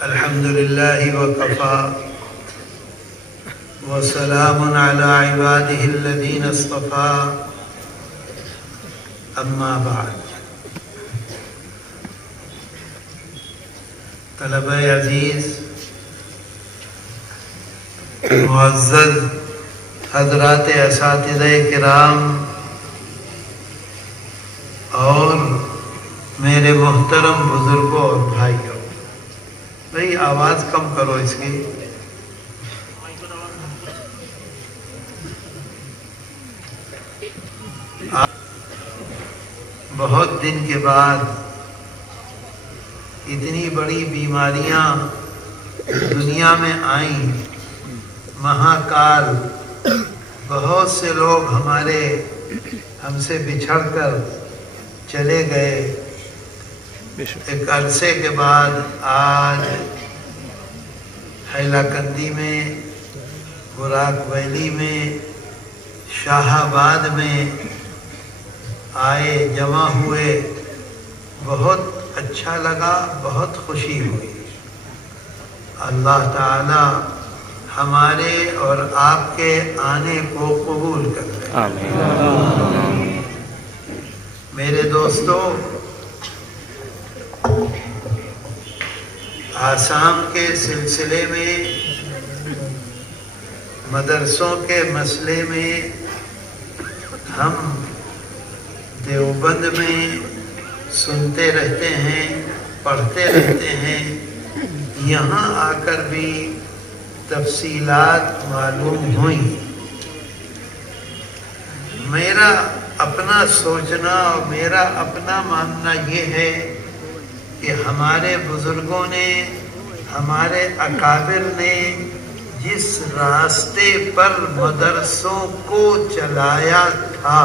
الحمدللہ وکفا وسلام علی عبادہ الذین اصطفا اما بعد۔ طلبہ عزیز، معزز حضرات اساتذہ کرام اور میرے محترم بزرگوں اور بھائیوں، بھئی آواز کم کرو اس کی۔ بہت دن کے بعد اتنی بڑی بیماریاں دنیا میں آئیں، مہاکال، بہت سے لوگ ہم سے بچھڑ کر چلے گئے۔ ایک عرصے کے بعد آج حیلہ کندی میں، براک ویلی میں، شاہ آباد میں آئے، جمع ہوئے، بہت اچھا لگا، بہت خوشی ہوئی۔ اللہ تعالی ہمارے اور آپ کے آنے کو قبول کر لے۔ آمین۔ میرے دوستو، آسام کے سلسلے میں، مدرسوں کے مسئلے میں ہم دیوبند میں سنتے رہتے ہیں، پڑھتے رہتے ہیں، یہاں آ کر بھی تفصیلات معلوم ہوئیں۔ میرا اپنا سوچنا اور میرا اپنا ماننا یہ ہے کہ ہمارے بزرگوں نے، ہمارے اکابر نے جس راستے پر مدرسوں کو چلایا تھا،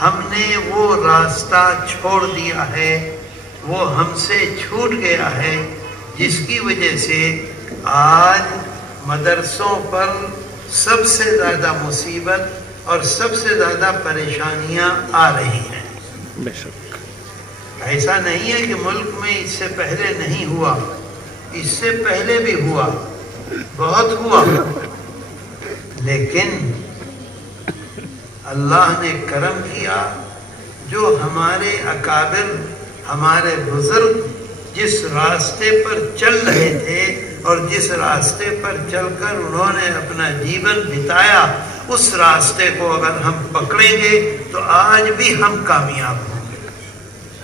ہم نے وہ راستہ چھوڑ دیا ہے، وہ ہم سے چھوٹ گیا ہے، جس کی وجہ سے آج مدرسوں پر سب سے زیادہ مصیبت اور سب سے زیادہ پریشانیاں آ رہی ہیں۔ بے شک ایسا نہیں ہے کہ ملک میں اس سے پہلے نہیں ہوا، اس سے پہلے بھی ہوا، بہت ہوا، لیکن اللہ نے کرم کیا، جو ہمارے اکابر، ہمارے بزرگ جس راستے پر چل رہے تھے اور جس راستے پر چل کر انہوں نے اپنا جیون بتایا، اس راستے کو اگر ہم پکڑیں گے تو آج بھی ہم کامیاب ہوں گے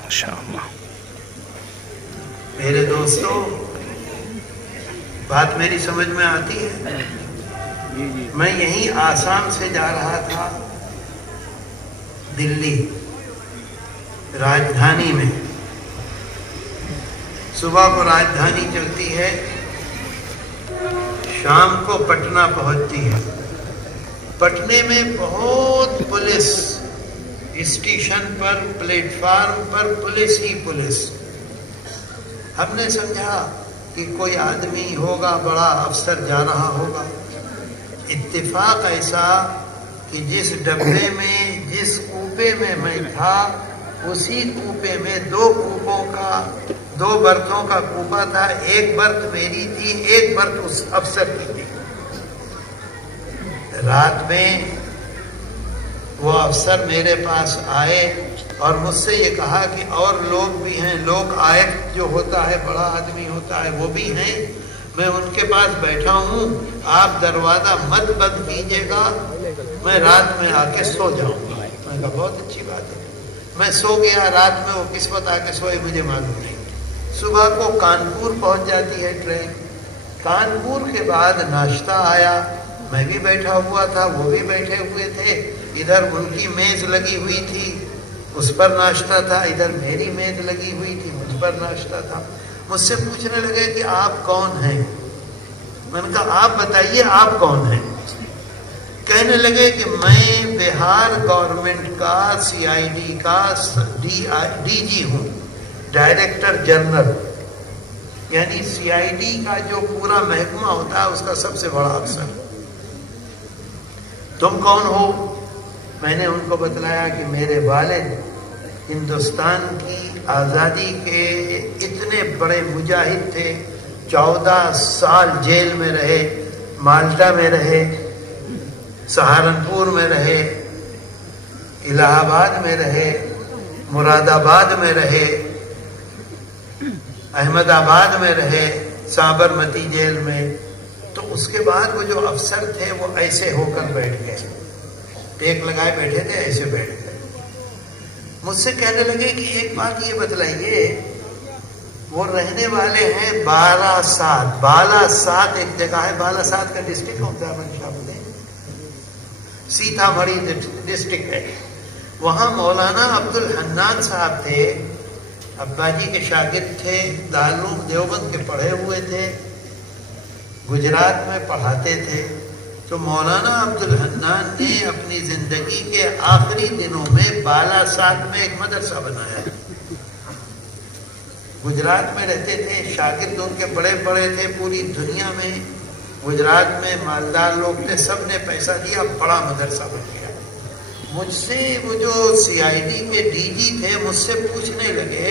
انشاءاللہ۔ میرے دوستو، بات میری سمجھ میں آتی ہے؟ میں یہیں آسام سے جا رہا تھا دلی، راجدھانی میں۔ صبح کو راجدھانی چلتی ہے، شام کو پٹنہ پہنچتی ہے۔ پٹنے میں بہت پولیس، اسٹیشن پر، پلیٹ فارم پر پولیس ہی پولیس۔ ہم نے سمجھا کہ کوئی آدمی ہوگا، بڑا افسر جا رہا ہوگا۔ اتفاق ایسا کہ جس ڈبے میں، جس کوپے میں میں تھا، اسی کوپے میں دو برتھوں کا کوپا تھا، ایک برتھ میری تھی، ایک برتھ اس افسر کی تھی۔ رات میں وہ افسر میرے پاس آئے اور مجھ سے یہ کہا کہ اور لوگ بھی ہیں، لوگ آئے، جو ہوتا ہے بڑا آدمی ہوتا ہے، وہ بھی ہیں، میں ان کے پاس بیٹھا ہوں، آپ دروازہ مت بند کیجیے گا، میں رات میں آ کے سو جاؤں گا۔ میں کہا بہت اچھی بات ہے۔ میں سو گیا، رات میں وہ کس وقت آ کے سوئے مجھے معلوم نہیں۔ صبح کو کانپور پہنچ جاتی ہے ٹرین۔ کانپور کے بعد ناشتہ آیا، میں بھی بیٹھا ہوا تھا، وہ بھی بیٹھے ہوئے تھے، ادھر ان کی میز لگی ہوئی تھی، اس پر ناشتہ تھا، ادھر میری میز لگی ہوئی تھی، مجھ پر ناشتہ تھا۔ مجھ سے پوچھنے لگے کہ آپ کون ہیں؟ میں نے کہا آپ بتائیے آپ کون ہیں؟ کہنے لگے کہ میں بہار گورنمنٹ کا CID کا DG ہوں، ڈائریکٹر جنرل، یعنی CID کا جو پورا محکمہ ہوتا ہے اس کا سب سے بڑا افسر۔ تم کون ہو؟ میں نے ان کو بتلایا کہ میرے والد ہندوستان کی آزادی کے اتنے بڑے مجاہد تھے. 14 سال جیل میں رہے، مالٹا میں رہے، سہارنپور میں رہے، الہ آباد میں رہے، مراد آباد میں رہے، احمد آباد میں رہے، سابرمتی جیل میں. تو اس کے بعد وہ جو افسر تھے وہ ایسے ہو کر بیٹھ گئے، ٹیک لگائے بیٹھے تھے، ایسے بیٹھ گئے. مجھ سے کہنے لگے کہ ایک بات یہ بتلائیے، وہ رہنے والے ہیں بالاسات. بالاسات ایک جگہ ہے، بالاسات کا ڈسٹرکٹ ہوتا ہے منشا میں، سیتا مڑھی ڈسٹرکٹ ہے. وہاں مولانا عبد الحنان صاحب تھے، ابا جی کے شاگرد تھے، دارالعلوم دیوبند کے پڑھے ہوئے تھے، گجرات میں پڑھاتے تھے. تو مولانا عبد الحنان نے اپنی زندگی کے آخری دنوں میں بالاسات میں ایک مدرسہ بنایا. گجرات میں رہتے تھے، شاگرد ان کے بڑے بڑے تھے، پوری دنیا میں گجرات میں مالدار لوگ تھے، سب نے پیسہ دیا، بڑا مدرسہ بن گیا. مجھ سے وہ جو CID کے DG تھے مجھ سے پوچھنے لگے،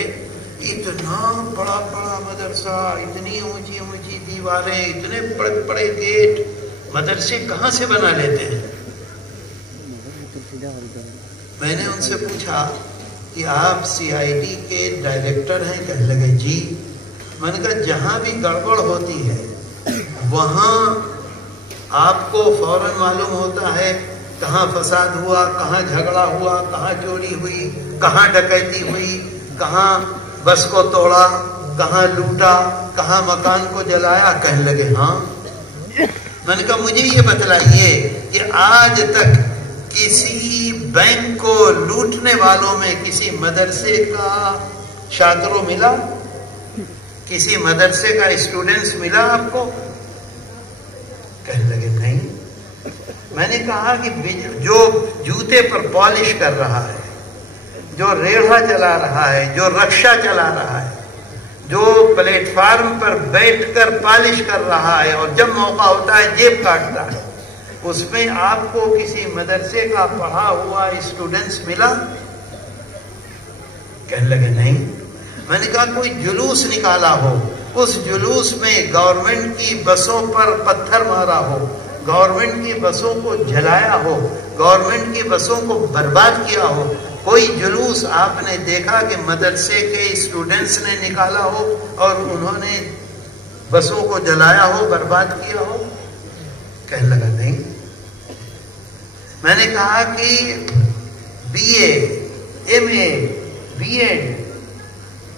اتنا بڑا بڑا مدرسہ، اتنی اونچی اونچی دیواریں، اتنے بڑے بڑے گیٹ، مدرسے کہاں سے بنا لیتے ہیں؟ میں نے ان سے پوچھا کہ آپ CID کے ڈائریکٹر ہیں؟ کہنے لگے جی. میں نے کہا جہاں بھی گڑبڑ ہوتی ہے وہاں آپ کو فوراً معلوم ہوتا ہے کہاں فساد ہوا، کہاں جھگڑا ہوا، کہاں چوری ہوئی، کہاں ڈکیتی ہوئی، کہاں بس کو توڑا، کہاں لوٹا، کہاں مکان کو جلایا. کہنے لگے ہاں. میں نے کہا مجھے یہ بتلائیے کہ آج تک کسی بینک کو لوٹنے والوں میں کسی مدرسے کا شاطرو ملا، کسی مدرسے کا اسٹوڈنٹس ملا آپ کو؟ کہنے لگے نہیں. میں نے کہا کہ جو جوتے پر پالش کر رہا ہے، جو ریڑھا چلا رہا ہے، جو رکشہ چلا رہا ہے، جو پلیٹ فارم پر بیٹھ کر پالش کر رہا ہے اور جب موقع ہوتا ہے جیب کاٹتا ہے، اس میں آپ کو کسی مدرسے کا پڑھا ہوا اسٹوڈنٹس ملا؟ کہنے لگے نہیں. میں نے کہا کوئی جلوس نکالا ہو، اس جلوس میں گورنمنٹ کی بسوں پر پتھر مارا ہو، گورنمنٹ کی بسوں کو جلایا ہو، گورنمنٹ کی بسوں کو برباد کیا ہو، کوئی جلوس آپ نے دیکھا کہ مدرسے کے اسٹوڈنٹس نے نکالا ہو اور انہوں نے بسوں کو جلایا ہو، برباد کیا ہو؟ کہنے لگا نہیں. میں نے کہا کہ BA MA BEd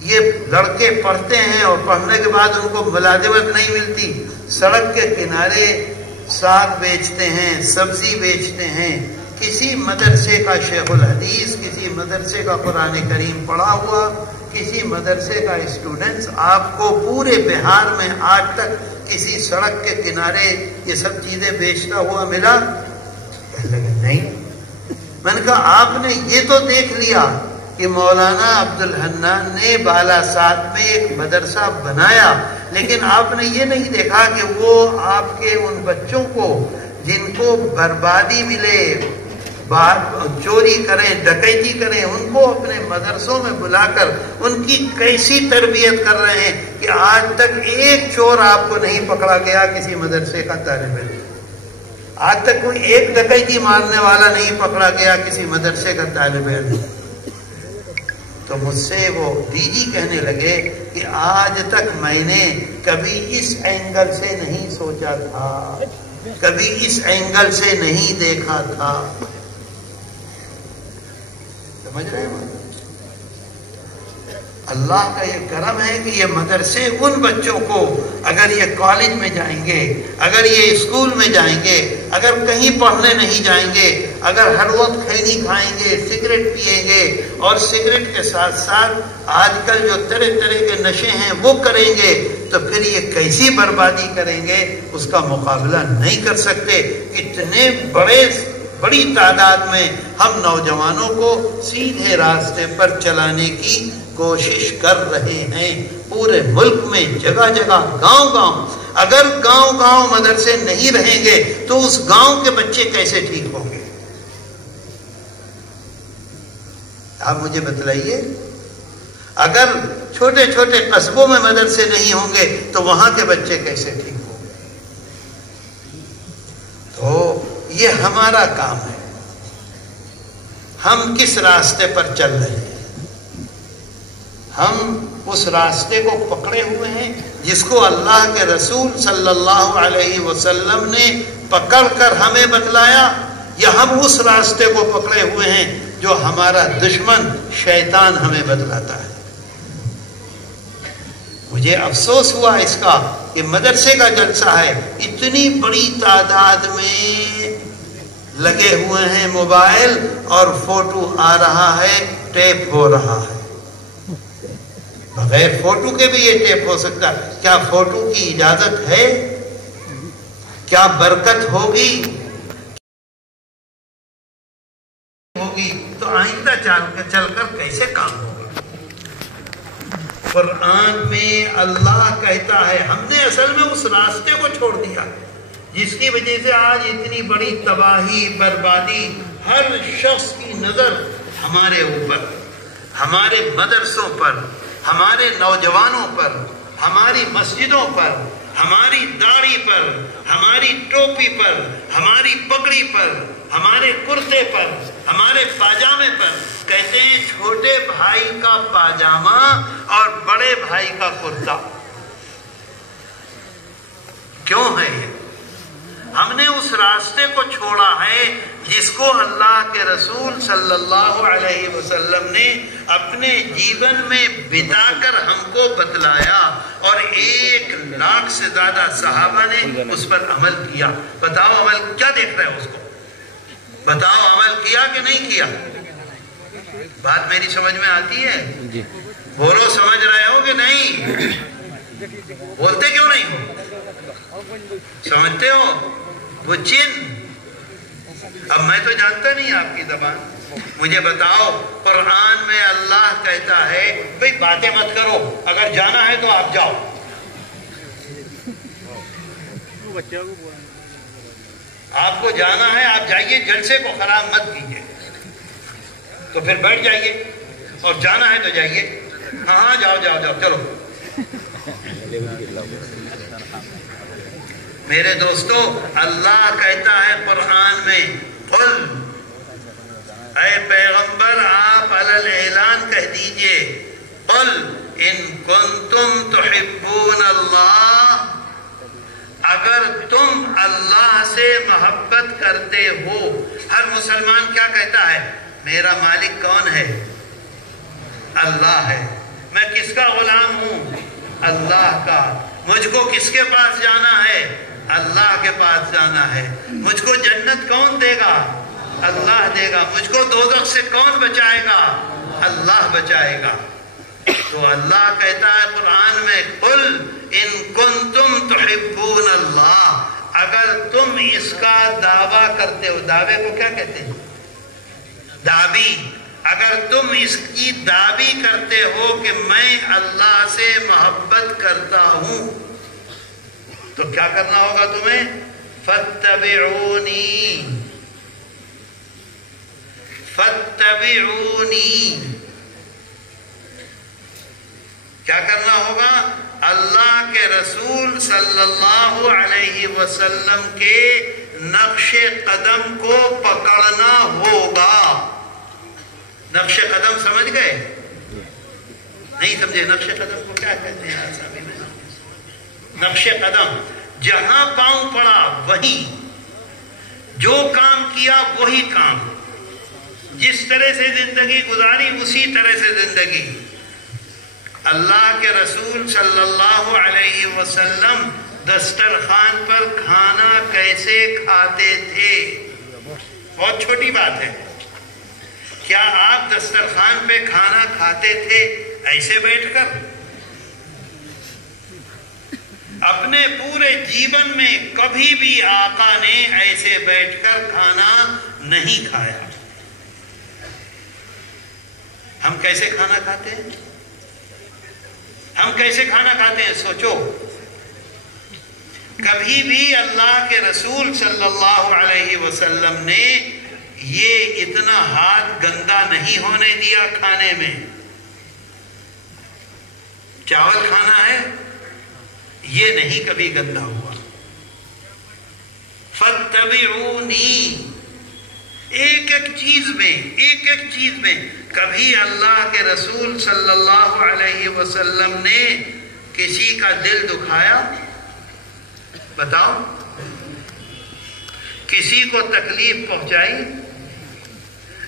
یہ لڑکے پڑھتے ہیں اور پڑھنے کے بعد ان کو ملازمت نہیں ملتی، سڑک کے کنارے ساگ بیچتے ہیں، سبزی بیچتے ہیں. کسی مدرسے کا شیخ الحدیث، کسی مدرسے کا قرآن کریم پڑھا ہوا، کسی مدرسے کا اسٹوڈنٹس آپ کو پورے بہار میں آج تک کسی سڑک کے کنارے یہ سب چیزیں بیچتا ہوا ملا؟ کہنے لگے نہیں. میں نے کہا آپ نے یہ تو دیکھ لیا کہ مولانا عبد الحنان نے بالاسات میں ایک مدرسہ بنایا، لیکن آپ نے یہ نہیں دیکھا کہ وہ آپ کے ان بچوں کو جن کو بربادی ملے، چوری کریں، ڈکیتی کریں، ان کو اپنے مدرسوں میں بلا کر ان کی کیسی تربیت کر رہے ہیں کہ آج تک ایک چور آپ کو نہیں پکڑا گیا کسی مدرسے کا طالب علم، آج تک کوئی ایک ڈکیتی مارنے والا نہیں پکڑا گیا کسی مدرسے کا طالب علم. تو مجھ سے وہ DG کہنے لگے کہ آج تک میں نے کبھی اس اینگل سے نہیں سوچا تھا، کبھی اس اینگل سے نہیں دیکھا تھا. سمجھ رہے ہیں؟ اللہ کا یہ کرم ہے کہ یہ مدرسے ان بچوں کو اگر یہ کالج میں جائیں گے، اگر یہ اسکول میں جائیں گے، اگر کہیں پڑھنے نہیں جائیں گے، اگر ہر وقت خیری کھائیں گے، سگریٹ پیئیں گے اور سگریٹ کے ساتھ ساتھ آج کل جو طرح طرح کے نشے ہیں وہ کریں گے، تو پھر یہ کیسی بربادی کریں گے، اس کا مقابلہ نہیں کر سکتے. اتنے بڑی تعداد میں ہم نوجوانوں کو سیدھے راستے پر چلانے کی کوشش کر رہے ہیں پورے ملک میں، جگہ جگہ، گاؤں گاؤں. اگر گاؤں گاؤں مدرسے نہیں رہیں گے تو اس گاؤں کے بچے کیسے ٹھیک ہوں گے؟ آپ مجھے بتلائیے، اگر چھوٹے چھوٹے قصبوں میں مدرسے نہیں ہوں گے تو وہاں کے بچے کیسے ٹھیک ہوں گے؟ تو یہ ہمارا کام ہے، ہم کس راستے پر چل رہے ہیں؟ ہم اس راستے کو پکڑے ہوئے ہیں جس کو اللہ کے رسول صلی اللہ علیہ وسلم نے پکڑ کر ہمیں بتلایا، یا ہم اس راستے کو پکڑے ہوئے ہیں جو ہمارا دشمن شیطان ہمیں بتلاتا ہے؟ مجھے افسوس ہوا اس کا کہ مدرسے کا جلسہ ہے، اتنی بڑی تعداد میں لگے ہوئے ہیں موبائل، اور فوٹو آ رہا ہے، ٹیپ ہو رہا ہے۔ بغیر فوٹو کے بھی یہ ٹیپ ہو سکتا ہے، کیا فوٹو کی اجازت ہے؟ کیا برکت ہوگی؟ تو آئندہ چل کر کیسے کام ہوگا؟ قرآن میں اللہ کہتا ہے، ہم نے اصل میں اس راستے کو چھوڑ دیا جس کی وجہ سے آج اتنی بڑی تباہی، بربادی، ہر شخص کی نظر ہمارے اوپر، ہمارے مدرسوں پر، ہمارے نوجوانوں پر، ہماری مسجدوں پر، ہماری داڑھی پر، ہماری ٹوپی پر، ہماری پگڑی پر، ہمارے کرتے پر، ہمارے پاجامے پر۔ کہتے ہیں چھوٹے بھائی کا پاجامہ اور بڑے بھائی کا کرتا۔ کیوں ہے یہ؟ ہم نے اس راستے کو چھوڑا ہے جس کو اللہ کے رسول صلی اللہ علیہ وسلم نے اپنے جیون میں بتا کر ہم کو بتلایا، اور 1,00,000 سے زیادہ صحابہ نے اس پر عمل کیا۔ بتاؤ عمل کیا دیکھ رہے ہو؟ اس کو بتاؤ عمل کیا کہ نہیں کیا؟ بات میری سمجھ میں آتی ہے؟ بولو، سمجھ رہے ہو کہ نہیں؟ بولتے کیوں نہیں ہو؟ سمجھتے ہو؟ وہ چن، اب میں تو جانتا نہیں آپ کی زبان، مجھے بتاؤ قرآن میں اللہ کہتا ہے بھئی باتیں مت کرو، اگر جانا ہے تو آپ جاؤ۔ آپ کو جانا ہے آپ جائیے، جلسے کو خراب مت کیجیے، تو پھر بیٹھ جائیے، اور جانا ہے تو جائیے۔ ہاں جاؤ جاؤ جاؤ، چلو۔ میرے دوستو، اللہ کہتا ہے قرآن میں، قل، اے پیغمبر آپ علی اعلان کہہ دیجئے، قل ان کنتم تحبون اللہ، اگر تم اللہ سے محبت کرتے ہو۔ ہر مسلمان کیا کہتا ہے؟ میرا مالک کون ہے؟ اللہ ہے۔ میں کس کا غلام ہوں؟ اللہ کا۔ مجھ کو کس کے پاس جانا ہے؟ اللہ کے پاس جانا ہے۔ مجھ کو جنت کون دے گا؟ اللہ دے گا۔ مجھ کو دوزخ سے کون بچائے گا؟ اللہ بچائے گا۔ تو اللہ کہتا ہے قرآن میں، قل ان کنتم تحبون اللہ، اگر تم اس کا دعویٰ کرتے ہو۔ دعوے کو کیا کہتے ہیں؟ دعوی۔ اگر تم اس کی دعوی کرتے ہو کہ میں اللہ سے محبت کرتا ہوں، تو کیا کرنا ہوگا تمہیں؟ فاتبعونی، فاتبعونی، کیا کرنا ہوگا؟ اللہ کے رسول صلی اللہ علیہ وسلم کے نقش قدم کو پکڑنا ہوگا۔ نقش قدم سمجھ گئے؟ نہیں سمجھے؟ نقش قدم کو کیا کہتے ہیں آسامی میں؟ نقش قدم، جہاں پاؤں پڑا وہیں، جو کام کیا وہی کام، جس طرح سے زندگی گزاری اسی طرح سے زندگی۔ اللہ کے رسول صلی اللہ علیہ وسلم دسترخوان پر کھانا کیسے کھاتے تھے؟ بہت چھوٹی بات ہے۔ کیا آپ دسترخوان پہ کھانا کھاتے تھے ایسے بیٹھ کر؟ اپنے پورے جیون میں کبھی بھی آقا نے ایسے بیٹھ کر کھانا نہیں کھایا۔ ہم کیسے کھانا کھاتے ہیں؟ ہم کیسے کھانا کھاتے ہیں؟ سوچو۔ کبھی بھی اللہ کے رسول صلی اللہ علیہ وسلم نے یہ اتنا ہاتھ گندا نہیں ہونے دیا کھانے میں. چاول کھانا ہے یہ نہیں کبھی گندا ہوا. فَاتَّبِعُونِي، ایک ایک چیز میں کبھی اللہ کے رسول صلی اللہ علیہ وسلم نے کسی کا دل دکھایا؟ بتاؤ، کسی کو تکلیف پہنچائی؟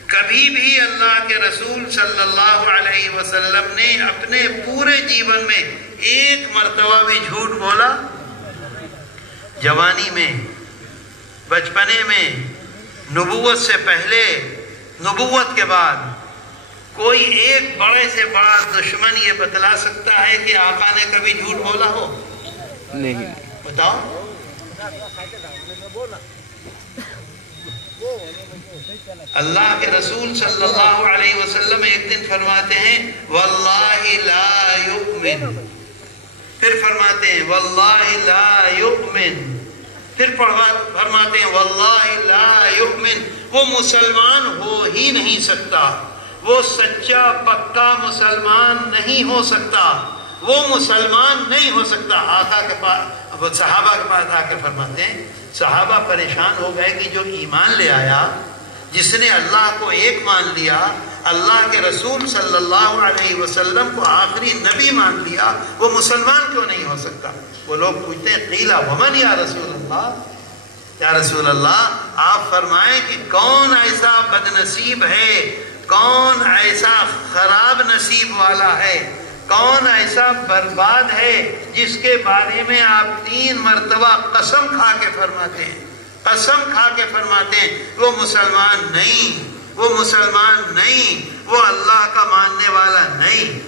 کبھی بھی اللہ کے رسول صلی اللہ علیہ وسلم نے اپنے پورے جیون میں ایک مرتبہ بھی جھوٹ بولا؟ جوانی میں، بچپنے میں، نبوت سے پہلے، نبوت کے بعد، کوئی ایک بڑے سے بڑا دشمن یہ بتلا سکتا ہے کہ آقا نے کبھی جھوٹ بولا ہو؟ نہیں. بتاؤ. اللہ کے رسول صلی اللہ علیہ وسلم ایک دن فرماتے ہیں واللہ لا یؤمن، پھر فرماتے ہیں واللہ لا یؤمن، پھر فرماتے ہیں واللہ لا یؤمن. وہ مسلمان ہو ہی نہیں سکتا، وہ سچا پکا مسلمان نہیں ہو سکتا، وہ مسلمان نہیں ہو سکتا. آقا کے پاس، صحابہ کے پاس آ کے فرماتے ہیں، صحابہ پریشان ہو گئے کہ جو ایمان لے آیا، جس نے اللہ کو ایک مان لیا، اللہ کے رسول صلی اللہ علیہ وسلم کو آخری نبی مان لیا، وہ مسلمان کیوں نہیں ہو سکتا؟ وہ لوگ پوچھتے ہیں قیل ومن یا رسول اللہ، یا رسول اللہ آپ فرمائیں کہ کون ایسا بد نصیب ہے، کون ایسا خراب نصیب والا ہے، کون ایسا برباد ہے جس کے بارے میں آپ 3 مرتبہ قسم کھا کے فرماتے ہیں، قسم کھا کے فرماتے ہیں وہ مسلمان نہیں، وہ مسلمان نہیں، وہ اللہ کا ماننے والا نہیں.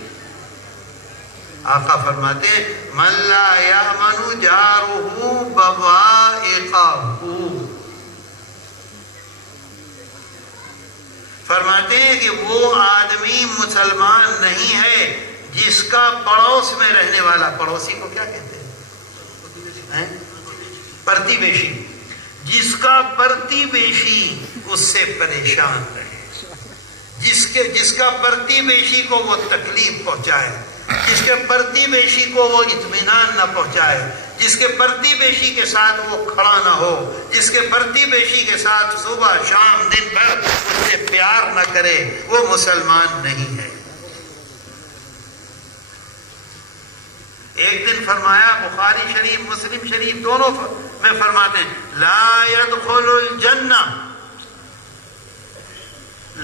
آقا فرماتے ہیں من لا یامن جارہ بوائقہ، فرماتے ہیں کہ وہ آدمی مسلمان نہیں ہے جس کا پڑوس میں رہنے والا، پڑوسی کو کیا کہتے ہیں؟ پرتی بیشی، جس کا پرتی بیشی اس سے پریشان رہے، جس کا پرتی بیشی کو وہ تکلیف پہنچائے، جس کے پرتی بیشی کو وہ اطمینان نہ پہنچائے، جس کے پرتی بیشی کے ساتھ وہ کھڑا نہ ہو، جس کے پرتی بیشی کے ساتھ صبح شام دن بھر اس سے پیار نہ کرے، وہ مسلمان نہیں ہے. ایک دن فرمایا، بخاری شریف مسلم شریف دونوں میں فرماتے ہیں لا يدخل الجنہ،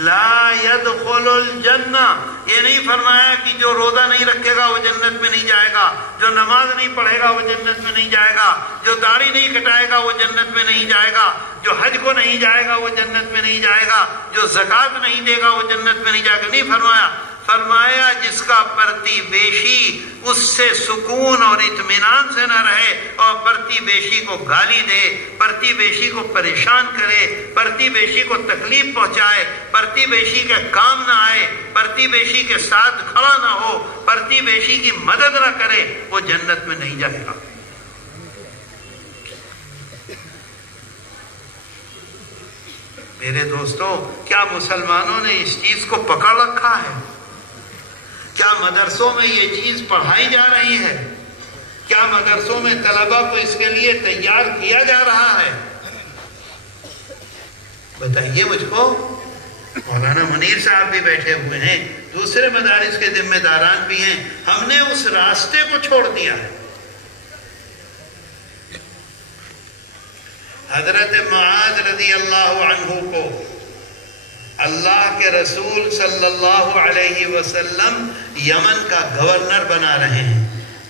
لا يدخل الجنہ، یہ نہیں فرمایا کہ جو روزہ نہیں رکھے گا وہ جنت میں نہیں جائے گا، جو نماز نہیں پڑھے گا وہ جنت میں نہیں جائے گا، جو داڑھی نہیں کٹائے گا وہ جنت میں نہیں جائے گا، جو حج کو نہیں جائے گا وہ جنت میں نہیں جائے گا، جو زکوٰۃ نہیں دے گا وہ جنت میں نہیں جائے گا. نہیں فرمایا، فرمایا جس کا پرتی بیشی اس سے سکون اور اطمینان سے نہ رہے اور پرتی بیشی کو گالی دے، پرتی بیشی کو پریشان کرے، پرتی بیشی کو تکلیف پہنچائے، پرتی بیشی کے کام نہ آئے، پرتی بیشی کے ساتھ کھڑا نہ ہو، پرتی بیشی کی مدد نہ کرے، وہ جنت میں نہیں جائے گا. میرے دوستوں، کیا مسلمانوں نے اس چیز کو پکڑ رکھا ہے؟ کیا مدرسوں میں یہ چیز پڑھائی جا رہی ہے؟ کیا مدرسوں میں طلبہ کو اس کے لیے تیار کیا جا رہا ہے؟ بتائیے مجھ کو. مولانا منیر صاحب بھی بیٹھے ہوئے ہیں، دوسرے مدارس کے ذمہ داران بھی ہیں. ہم نے اس راستے کو چھوڑ دیا ہے. حضرت معاذ رضی اللہ عنہ کو اللہ کے رسول صلی اللہ علیہ وسلم یمن کا گورنر بنا رہے ہیں.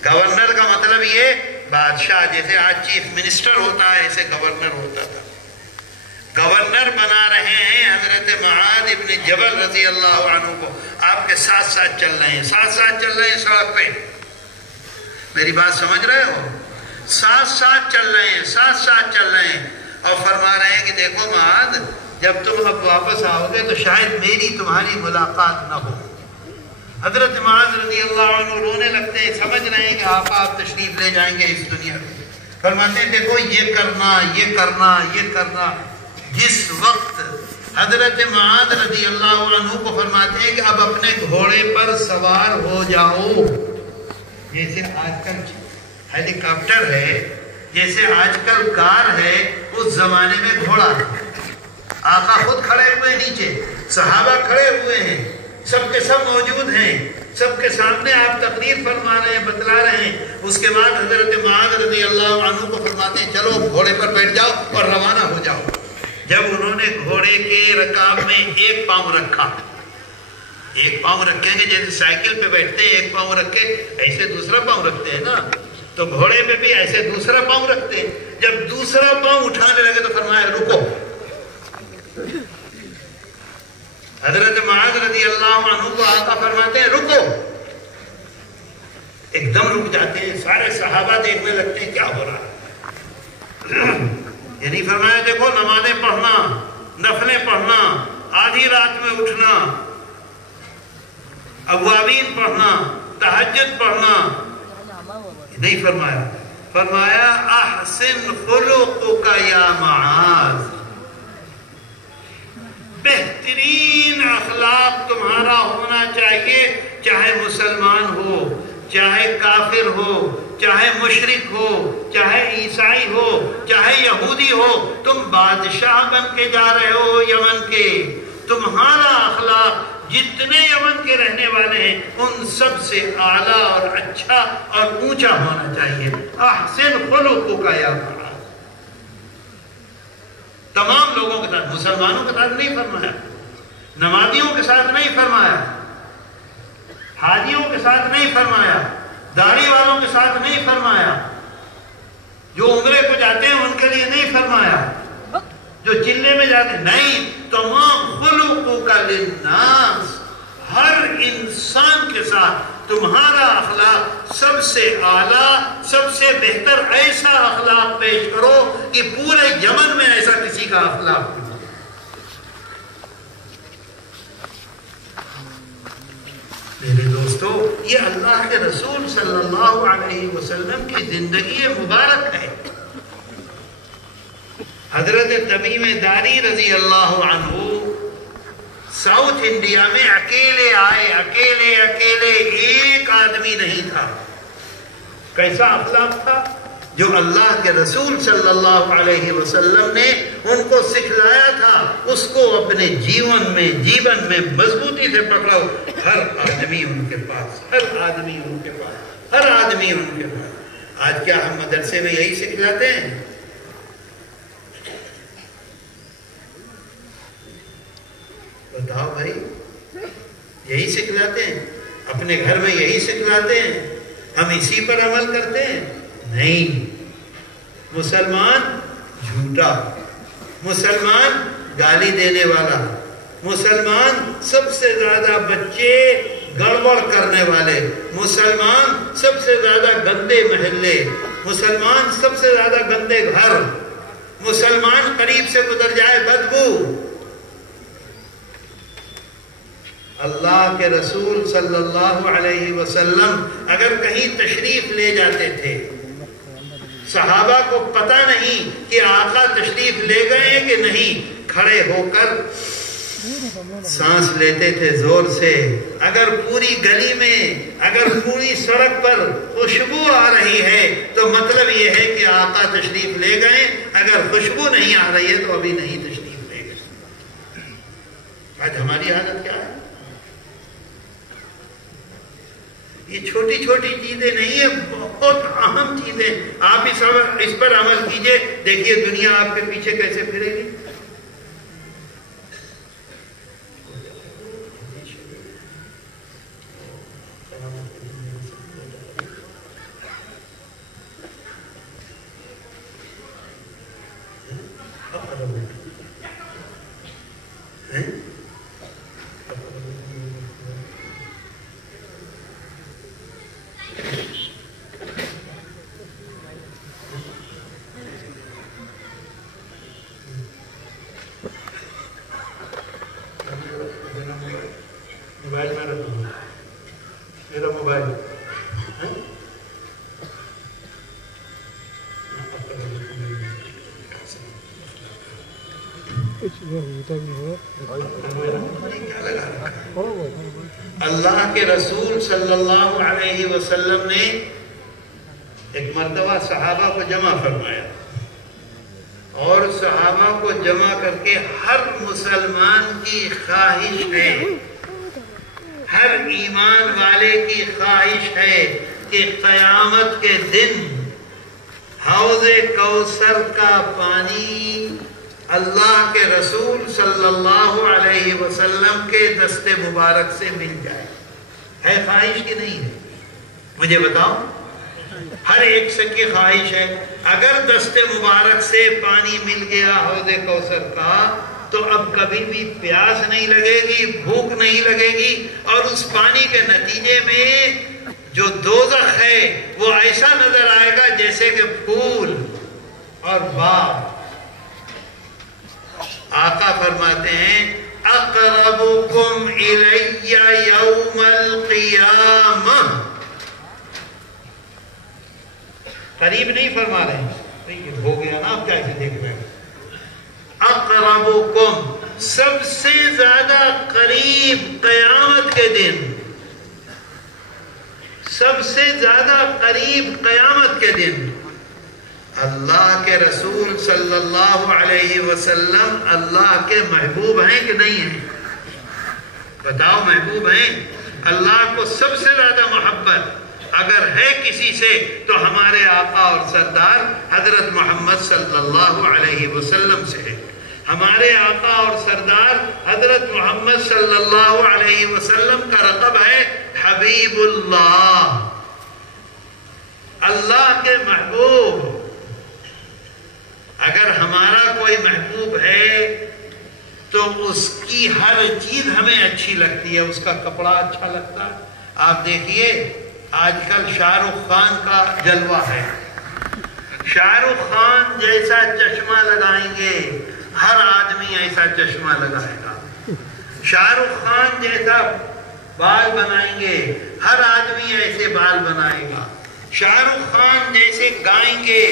گورنر کا مطلب یہ بادشاہ، جیسے آج چیف منسٹر ہوتا ہے ایسے گورنر ہوتا تھا. گورنر بنا رہے ہیں حضرت معاذ ابن جبل رضی اللہ عنہ کو. آپ کے ساتھ ساتھ چل رہے ہیں، ساتھ ساتھ چل رہے ہیں سڑک پہ. میری بات سمجھ رہے ہو؟ ساتھ ساتھ چل رہے ہیں، ساتھ ساتھ چل رہے ہیں اور فرما رہے ہیں کہ دیکھو معاذ، جب تم اب واپس آؤ گے تو شاید میری تمہاری ملاقات نہ ہو. حضرت معاذ رضی اللہ عنہ رونے لگتے ہیں، سمجھ رہے ہیں کہ آقا آپ تشریف لے جائیں گے اس دنیا میں. فرماتے ہیں دیکھو یہ کرنا، یہ کرنا، یہ کرنا. جس وقت حضرت معاذ رضی اللہ عنہ کو فرماتے ہیں کہ اب اپنے گھوڑے پر سوار ہو جاؤ. جیسے آج کل ہیلی کاپٹر ہے، جیسے آج کل کار ہے، اس زمانے میں گھوڑا ہے. آقا خود کھڑے ہوئے نیچے، صحابہ کھڑے ہوئے ہیں، سب کے سب موجود ہیں، سب کے سامنے آپ تقریر فرما رہے ہیں، بتلا رہے ہیں. اس کے بعد حضرت معاذ رضی اللہ عنہ کو فرماتے ہیں چلو گھوڑے پر بیٹھ جاؤ اور روانہ ہو جاؤ. جب انہوں نے گھوڑے کے رکاب میں ایک پاؤں رکھا، ایک پاؤں رکھیں گے جیسے سائیکل پہ بیٹھتے ہیں ایک پاؤں رکھے، ایسے دوسرا پاؤں رکھتے ہیں نا، تو گھوڑے پہ بھی ایسے دوسرا پاؤں رکھتے ہیں. جب دوسرا پاؤں اٹھانے لگے تو فرمایا رکو. حضرت معاذ رضی اللہ عنہ کو آقا فرماتے ہیں رکو. ایک دم رک جاتے ہیں، سارے صحابہ دیکھنے لگتے ہیں کیا ہو رہا ہے. یعنی فرمایا دیکھو نمازیں پڑھنا، نفلیں پڑھنا، آدھی رات میں اٹھنا، اوابین پڑھنا، تہجد پڑھنا، نہیں فرمایا. فرمایا احسن خلقک یا معاذ، بہترین اخلاق تمہارا ہونا چاہیے، چاہے مسلمان ہو، چاہے کافر ہو، چاہے مشرک ہو، چاہے عیسائی ہو، چاہے یہودی ہو. تم بادشاہ بن کے جا رہے ہو یمن کے، تمہارا اخلاق جتنے یمن کے رہنے والے ہیں ان سب سے اعلیٰ اور اچھا اور اونچا ہونا چاہیے. احسن خلقک یا معاذ. تمام لوگوں کے ساتھ، مسلمانوں کے ساتھ نہیں فرمایا، نمازیوں کے ساتھ نہیں فرمایا، حاجیوں کے ساتھ نہیں فرمایا، داڑھی والوں کے ساتھ نہیں فرمایا، جو عمرے کو جاتے ہیں ان کے لیے نہیں فرمایا، جو چلے میں جاتے ہیں نہیں. تمام خلقک للناس، ہر انسان کے ساتھ تمہارا اخلاق سب سے اعلیٰ، سب سے بہتر ایسا اخلاق پیش کرو کہ پورے یمن میں ایسا کسی کا اخلاق نہیں. میرے دوستو، یہ اللہ کے رسول صلی اللہ علیہ وسلم کی زندگی مبارک ہے. حضرت تمیم داری رضی اللہ عنہ ساؤتھ انڈیا میں اکیلے آئے، اکیلے ایک آدمی نہیں تھا. کیسا اخلاق تھا جو اللہ کے رسول صلی اللہ علیہ وسلم نے ان کو سکھلایا تھا، اس کو اپنے جیون میں مضبوطی سے پکڑو. ہر آدمی ان کے پاس، ہر آدمی ان کے پاس، ہر آدمی ان کے پاس. آج کیا ہم مدرسے میں یہی سکھلاتے ہیں؟ بتاؤ بھائی، یہی سکھلاتے ہیں؟ اپنے گھر میں یہی سکھلاتے ہیں؟ ہم اسی پر عمل کرتے ہیں؟ نہیں. مسلمان جھوٹا، مسلمان گالی دینے والا، مسلمان سب سے زیادہ بچے گڑبڑ کرنے والے، مسلمان سب سے زیادہ گندے محلے، مسلمان سب سے زیادہ گندے گھر، مسلمان قریب سے گزر جائے بدبو. اللہ کے رسول صلی اللہ علیہ وسلم اگر کہیں تشریف لے جاتے تھے، صحابہ کو پتہ نہیں کہ آقا تشریف لے گئے ہیں کہ نہیں، کھڑے ہو کر سانس لیتے تھے زور سے. اگر پوری گلی میں، اگر پوری سڑک پر خوشبو آ رہی ہے تو مطلب یہ ہے کہ آقا تشریف لے گئے. اگر خوشبو نہیں آ رہی ہے تو ابھی نہیں تشریف لے گئے. آج ہماری حالت کیا ہے؟ یہ چھوٹی چھوٹی چیزیں نہیں ہیں، بہت اہم چیزیں. آپ اس پر عمل کیجئے، دیکھیے دنیا آپ کے پیچھے کیسے پھرے گی. موبائل میں رکھ دوں، میرا موبائل ہے اللہ کے رسول صلی اللہ علیہ وسلم نے ایک مرتبہ صحابہ کو جمع فرمایا اور صحابہ کو جمع کر کے ہر مسلمان کی خواہش ہے، ہر ایمان والے کی خواہش ہے کہ قیامت کے دن حوض کوثر کا پانی اللہ کے رسول صلی اللہ علیہ وسلم کے دست مبارک سے مل جائے. ہے خواہش کہ نہیں ہے؟ مجھے بتاؤ. ہر ایک سے کی خواہش ہے. اگر دست مبارک سے پانی مل گیا حوض کوثر کا تو اب کبھی بھی پیاس نہیں لگے گی، بھوک نہیں لگے گی، اور اس پانی کے نتیجے میں جو دوزخ ہے وہ ایسا نظر آئے گا جیسے کہ پھول اور باغ. آقا فرماتے ہیں اقربکم الی یوم القیامہ. قریب نہیں فرما رہے ہیں، ہو گیا نا، آپ کیا ایسے دیکھ رہے ہیں. اقربکم سب سے زیادہ قریب قیامت کے دن، سب سے زیادہ قریب قیامت کے دن اللہ کے رسول صلی اللہ علیہ وسلم اللہ کے محبوب ہیں کہ نہیں ہیں؟ بتاؤ، محبوب ہیں. اللہ کو سب سے زیادہ محبت اگر ہے کسی سے تو ہمارے آقا اور سردار حضرت محمد صلی اللہ علیہ وسلم سے ہے. ہمارے آقا اور سردار حضرت محمد صلی اللہ علیہ وسلم کا رقب ہے حبیب اللہ، اللہ کے محبوب. اگر ہمارا کوئی محبوب ہے تو اس کی ہر چیز ہمیں اچھی لگتی ہے، اس کا کپڑا اچھا لگتا ہے. آپ دیکھیے آج کل شاہ رخ خان کا جلوہ ہے. شاہ رخ خان جیسا چشمہ لگائیں گے ہر آدمی ایسا چشمہ لگائے گا. شاہ رخ خان جیسا بال بنائیں گے ہر آدمی ایسے بال بنائے گا. شاہ رخ خان جیسے گائیں گے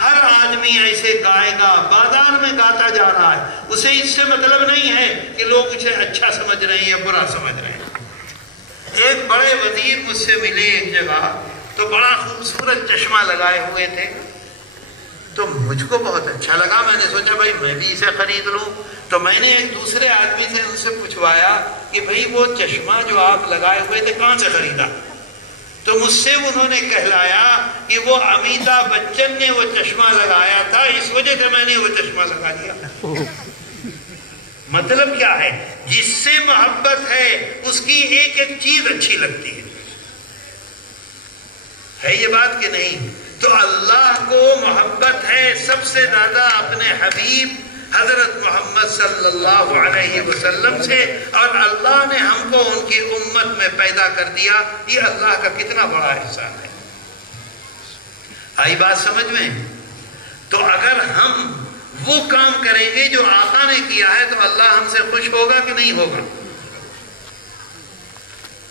ہر آدمی ایسے گائے گا. بازار میں گاتا جا رہا ہے، اسے اس سے مطلب نہیں ہے کہ لوگ اسے اچھا سمجھ رہے ہیں یا برا سمجھ رہے ہیں. ایک بڑے وزیر مجھ سے ملے ایک جگہ، تو بڑا خوبصورت چشمہ لگائے ہوئے تھے، تو مجھ کو بہت اچھا لگا. میں نے سوچا بھائی میں بھی اسے خرید لوں. تو میں نے ایک دوسرے آدمی سے ان سے پوچھوایا کہ بھئی وہ چشمہ جو آپ لگائے ہوئے تھے کہاں سے خریدا؟ تو مجھ سے انہوں نے کہلایا کہ وہ امیتابھ بچن نے وہ چشمہ لگایا تھا، اس وجہ سے میں نے وہ چشمہ لگا دیا. مطلب کیا ہے؟ جس سے محبت ہے اس کی ایک ایک چیز اچھی لگتی ہے یہ بات کہ نہیں؟ تو اللہ کو محبت ہے سب سے زیادہ اپنے حبیب حضرت محمد صلی اللہ علیہ وسلم سے، اور اللہ نے ہم کو ان کی امت میں پیدا کر دیا. یہ اللہ کا کتنا بڑا احسان ہے. آئی بات سمجھ میں؟ تو اگر ہم وہ کام کریں گے جو آقا نے کیا ہے تو اللہ ہم سے خوش ہوگا کہ نہیں ہوگا؟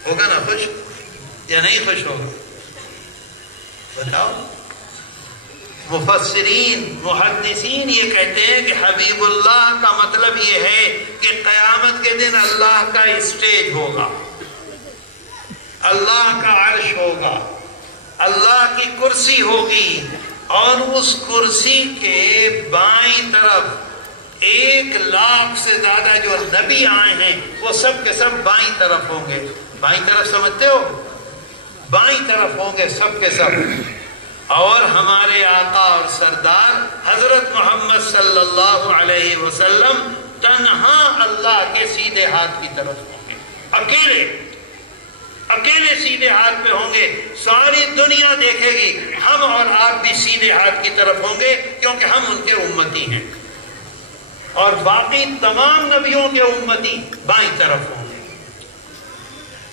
ہوگا نا خوش یا نہیں خوش ہوگا؟ بتاؤ. مفسرین محدثین یہ کہتے ہیں کہ حبیب اللہ کا مطلب یہ ہے کہ قیامت کے دن اللہ کا اسٹیج ہوگا، اللہ کا عرش ہوگا، اللہ کی کرسی ہوگی، اور اس کرسی کے بائیں طرف 1,00,000 سے زیادہ جو نبی آئے ہیں وہ سب کے سب بائیں طرف ہوں گے. بائیں طرف سمجھتے ہو؟ بائیں طرف ہوں گے سب کے سب. اور ہمارے آقا اور سردار حضرت محمد صلی اللہ علیہ وسلم تنہا اللہ کے سیدھے ہاتھ کی طرف ہوں گے. اکیلے سیدھے ہاتھ پہ ہوں گے. ساری دنیا دیکھے گی ہم اور آپ بھی سیدھے ہاتھ کی طرف ہوں گے کیونکہ ہم ان کے امتی ہیں، اور باقی تمام نبیوں کے امتی بائیں طرف ہوں گے.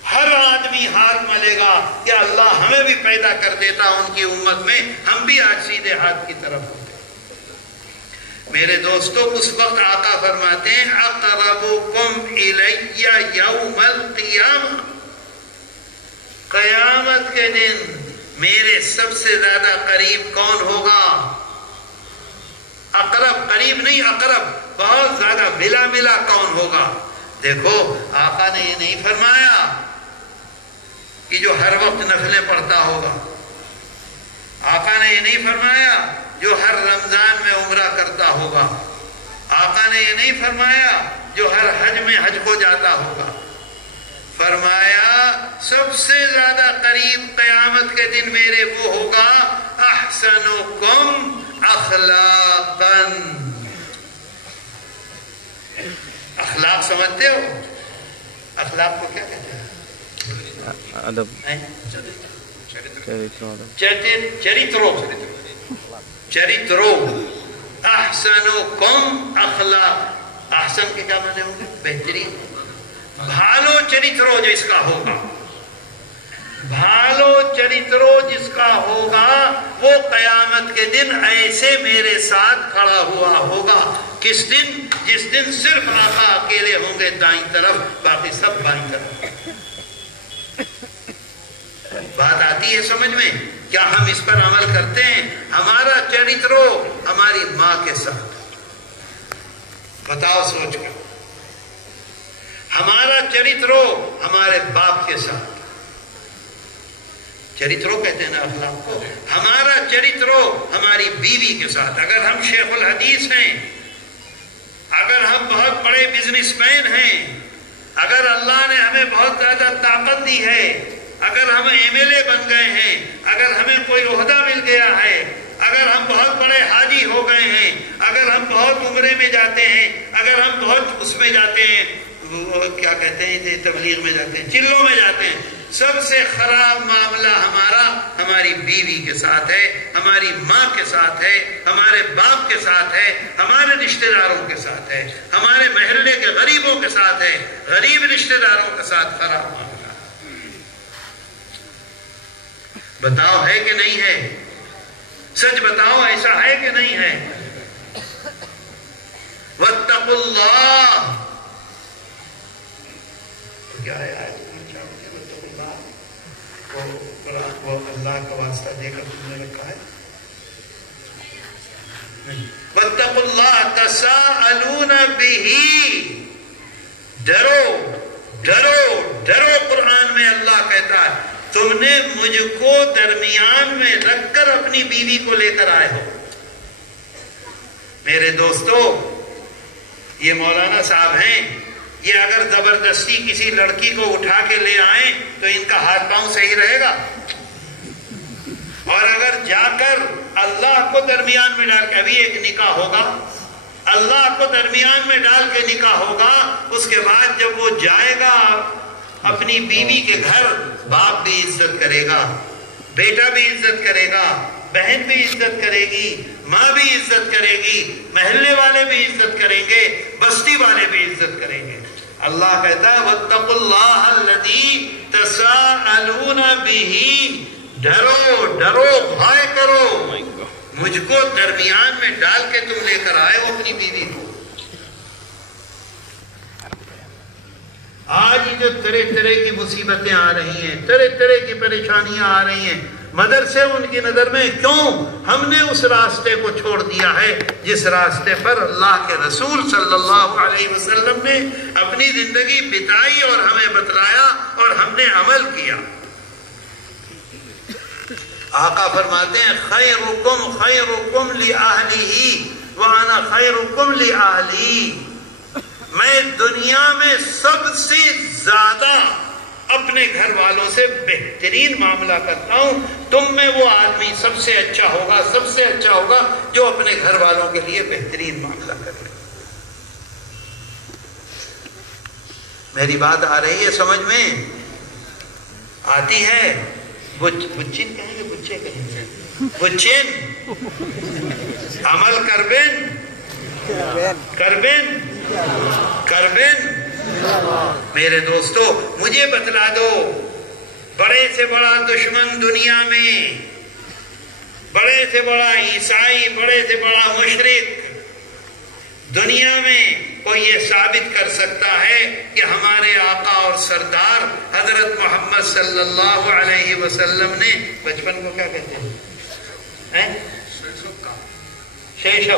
ہر آدمی ہاتھ ملے گا کہ اللہ ہمیں بھی پیدا کر دیتا ان کی امت میں، ہم بھی آج سیدھے ہاتھ کی طرف ہوں گے. میرے دوستو اس وقت آقا فرماتے ہیں اقربکم الی یوم القیامہ، قیامت کے دن میرے سب سے زیادہ قریب کون ہوگا؟ اقرب، قریب نہیں اقرب. بہت زیادہ ملا ملا کون ہوگا؟ دیکھو آقا نے یہ نہیں فرمایا کہ جو ہر وقت نفلیں پڑھتا ہوگا، آقا نے یہ نہیں فرمایا جو ہر رمضان میں عمرہ کرتا ہوگا، آقا نے یہ نہیں فرمایا جو ہر حج میں حج کو جاتا ہوگا. فرمایا سب سے زیادہ قریب قیامت کے دن میرے وہ ہوگا احسنکم اخلاقا. اخلاق سمجھتے ہو؟ اخلاق کو کیا کہتے ہیں؟ ادب، چریترو. احسنکم اخلاق، احسن کے کیا معنی ہوں گے؟ بہترین. بھالو چریترو جس کا ہوگا، بھالو چریترو جس کا ہوگا وہ قیامت کے دن ایسے میرے ساتھ کھڑا ہوا ہوگا. کس دن؟ جس دن صرف آقا اکیلے ہوں گے دائیں طرف، باقی سب بائیں طرف. بات آتی ہے سمجھ میں؟ کیا ہم اس پر عمل کرتے ہیں؟ ہمارا چریترو ہماری ماں کے ساتھ، بتاؤ سوچ کر. ہمارا چریترو ہمارے باپ کے ساتھ، چریترو کہتے ہیں نا اخلاق کو. ہمارا چریترو ہماری بیوی کے ساتھ. اگر ہم شیخ الحدیث ہیں، اگر ہم بہت بڑے بزنس مین ہیں، اگر اللہ نے ہمیں بہت زیادہ طاقت دی ہے، اگر ہم MLA بن گئے ہیں، اگر ہمیں کوئی عہدہ مل گیا ہے، اگر ہم بہت بڑے حاجی ہو گئے ہیں، اگر ہم بہت عمرے میں جاتے ہیں، اگر ہم بہت اس میں جاتے ہیں، کیا کہتے ہیں تبلیغ میں جاتے ہیں، چلوں میں جاتے ہیں، سب سے خراب معاملہ ہمارا ہماری بیوی کے ساتھ ہے، ہماری ماں کے ساتھ ہے، ہمارے باپ کے ساتھ ہے، ہمارے رشتہ داروں کے ساتھ ہے، ہمارے محلے کے غریبوں کے ساتھ ہے. غریب رشتہ داروں کے ساتھ خراب معاملہ. بتاؤ ہے کہ نہیں ہے؟ سچ بتاؤ ایسا ہے کہ نہیں ہے؟ واتقوا اللہ. کیا ہے آیت وہ اللہ کا واسطہ دے کر تم نے رکھا ہے؟ واتقوا اللہ تساءلون بہ. ڈرو ڈرو ڈرو. قرآن میں اللہ کہتا ہے تم نے مجھ کو درمیان میں رکھ کر اپنی بیوی کو لے کر آئے ہو. میرے دوستو، یہ مولانا صاحب ہیں، یہ اگر زبردستی کسی لڑکی کو اٹھا کے لے آئیں تو ان کا ہاتھ پاؤں صحیح رہے گا؟ اور اگر جا کر اللہ کو درمیان میں ڈال کے، ابھی ایک نکاح ہوگا، اللہ کو درمیان میں ڈال کے نکاح ہوگا، اس کے بعد جب وہ جائے گا اپنی بیوی کے گھر، باپ بھی عزت کرے گا، بیٹا بھی عزت کرے گا، بہن بھی عزت کرے گی، ماں بھی عزت کرے گی، محلے والے بھی عزت کریں گے، بستی والے بھی عزت کریں گے. اللہ کہتا ہے واتقوا اللہ الذی تساءلون بہ. ڈرو ڈرو، بھائے کرو، مجھ کو درمیان میں ڈال کے تم لے کر آئے ہو اپنی بیوی کو. آج جو طرح طرح کی مصیبتیں آ رہی ہیں، طرح طرح کی پریشانیاں آ رہی ہیں، مدرسے ان کی نظر میں کیوں؟ ہم نے اس راستے کو چھوڑ دیا ہے جس راستے پر اللہ کے رسول صلی اللہ علیہ وسلم نے اپنی زندگی بتائی اور ہمیں بتلایا اور ہم نے عمل کیا. آقا فرماتے ہیں خیرکم خیرکم لأہلہ وانا خیرکم لأہلی. میں دنیا میں سب سے زیادہ اپنے گھر والوں سے بہترین معاملہ کرتا ہوں. تم میں وہ آدمی سب سے اچھا ہوگا جو اپنے گھر والوں کے لیے بہترین معاملہ کرے. میری بات آ رہی ہے سمجھ میں؟ آتی ہے؟ بچین کہیں گے، بچے کہیں گے، بچین عمل کربین. میرے دوستو مجھے بتلا دو، بڑے سے بڑا دشمن دنیا میں، بڑے سے بڑا عیسائی، بڑے سے بڑا مشرک دنیا میں کوئی یہ ثابت کر سکتا ہے کہ ہمارے آقا اور سردار حضرت محمد صلی اللہ علیہ وسلم نے بچپن کو کیا کہتے ہیں؟ شیشو.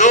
2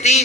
3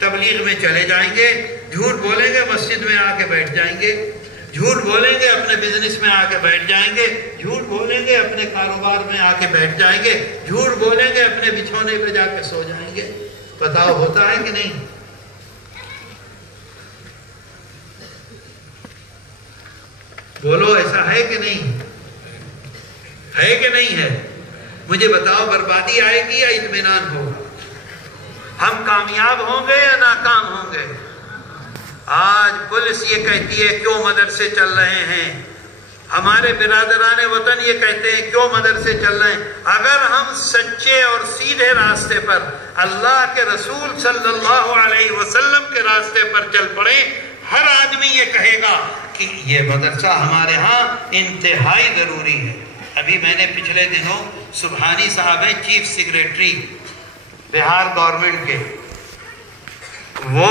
تبلیغ میں چلے جائیں گے، جھوٹ بولیں گے مسجد میں آ کے بیٹھ جائیں گے، جھوٹ بولیں گے اپنے بزنس میں آ کے بیٹھ جائیں گے، جھوٹ بولیں گے اپنے کاروبار میں آ کے بیٹھ جائیں گے، جھوٹ بولیں گے اپنے بچھونے پہ جا کے سو جائیں گے۔ بتاؤ ہوتا ہے کہ نہیں؟ بولو ایسا ہے کہ نہیں؟ ہے کہ نہیں ہے؟ مجھے بتاؤ، بربادی آئے گی یا اطمینان ہوگا؟ ہم کامیاب ہوں گے یا ناکام ہوں گے؟ آج پولیس یہ کہتی ہے کیوں مدرسے چل رہے ہیں، ہمارے برادران وطن یہ کہتے ہیں کیوں مدرسے چل رہے ہیں۔ اگر ہم سچے اور سیدھے راستے پر، اللہ کے رسول صلی اللہ علیہ وسلم کے راستے پر چل پڑے، ہر آدمی یہ کہے گا کہ یہ مدرسہ ہمارے ہاں انتہائی ضروری ہے۔ ابھی میں نے پچھلے دنوں سبحانی صاحب ہیں چیف سیکریٹری بہار گورنمنٹ کے، وہ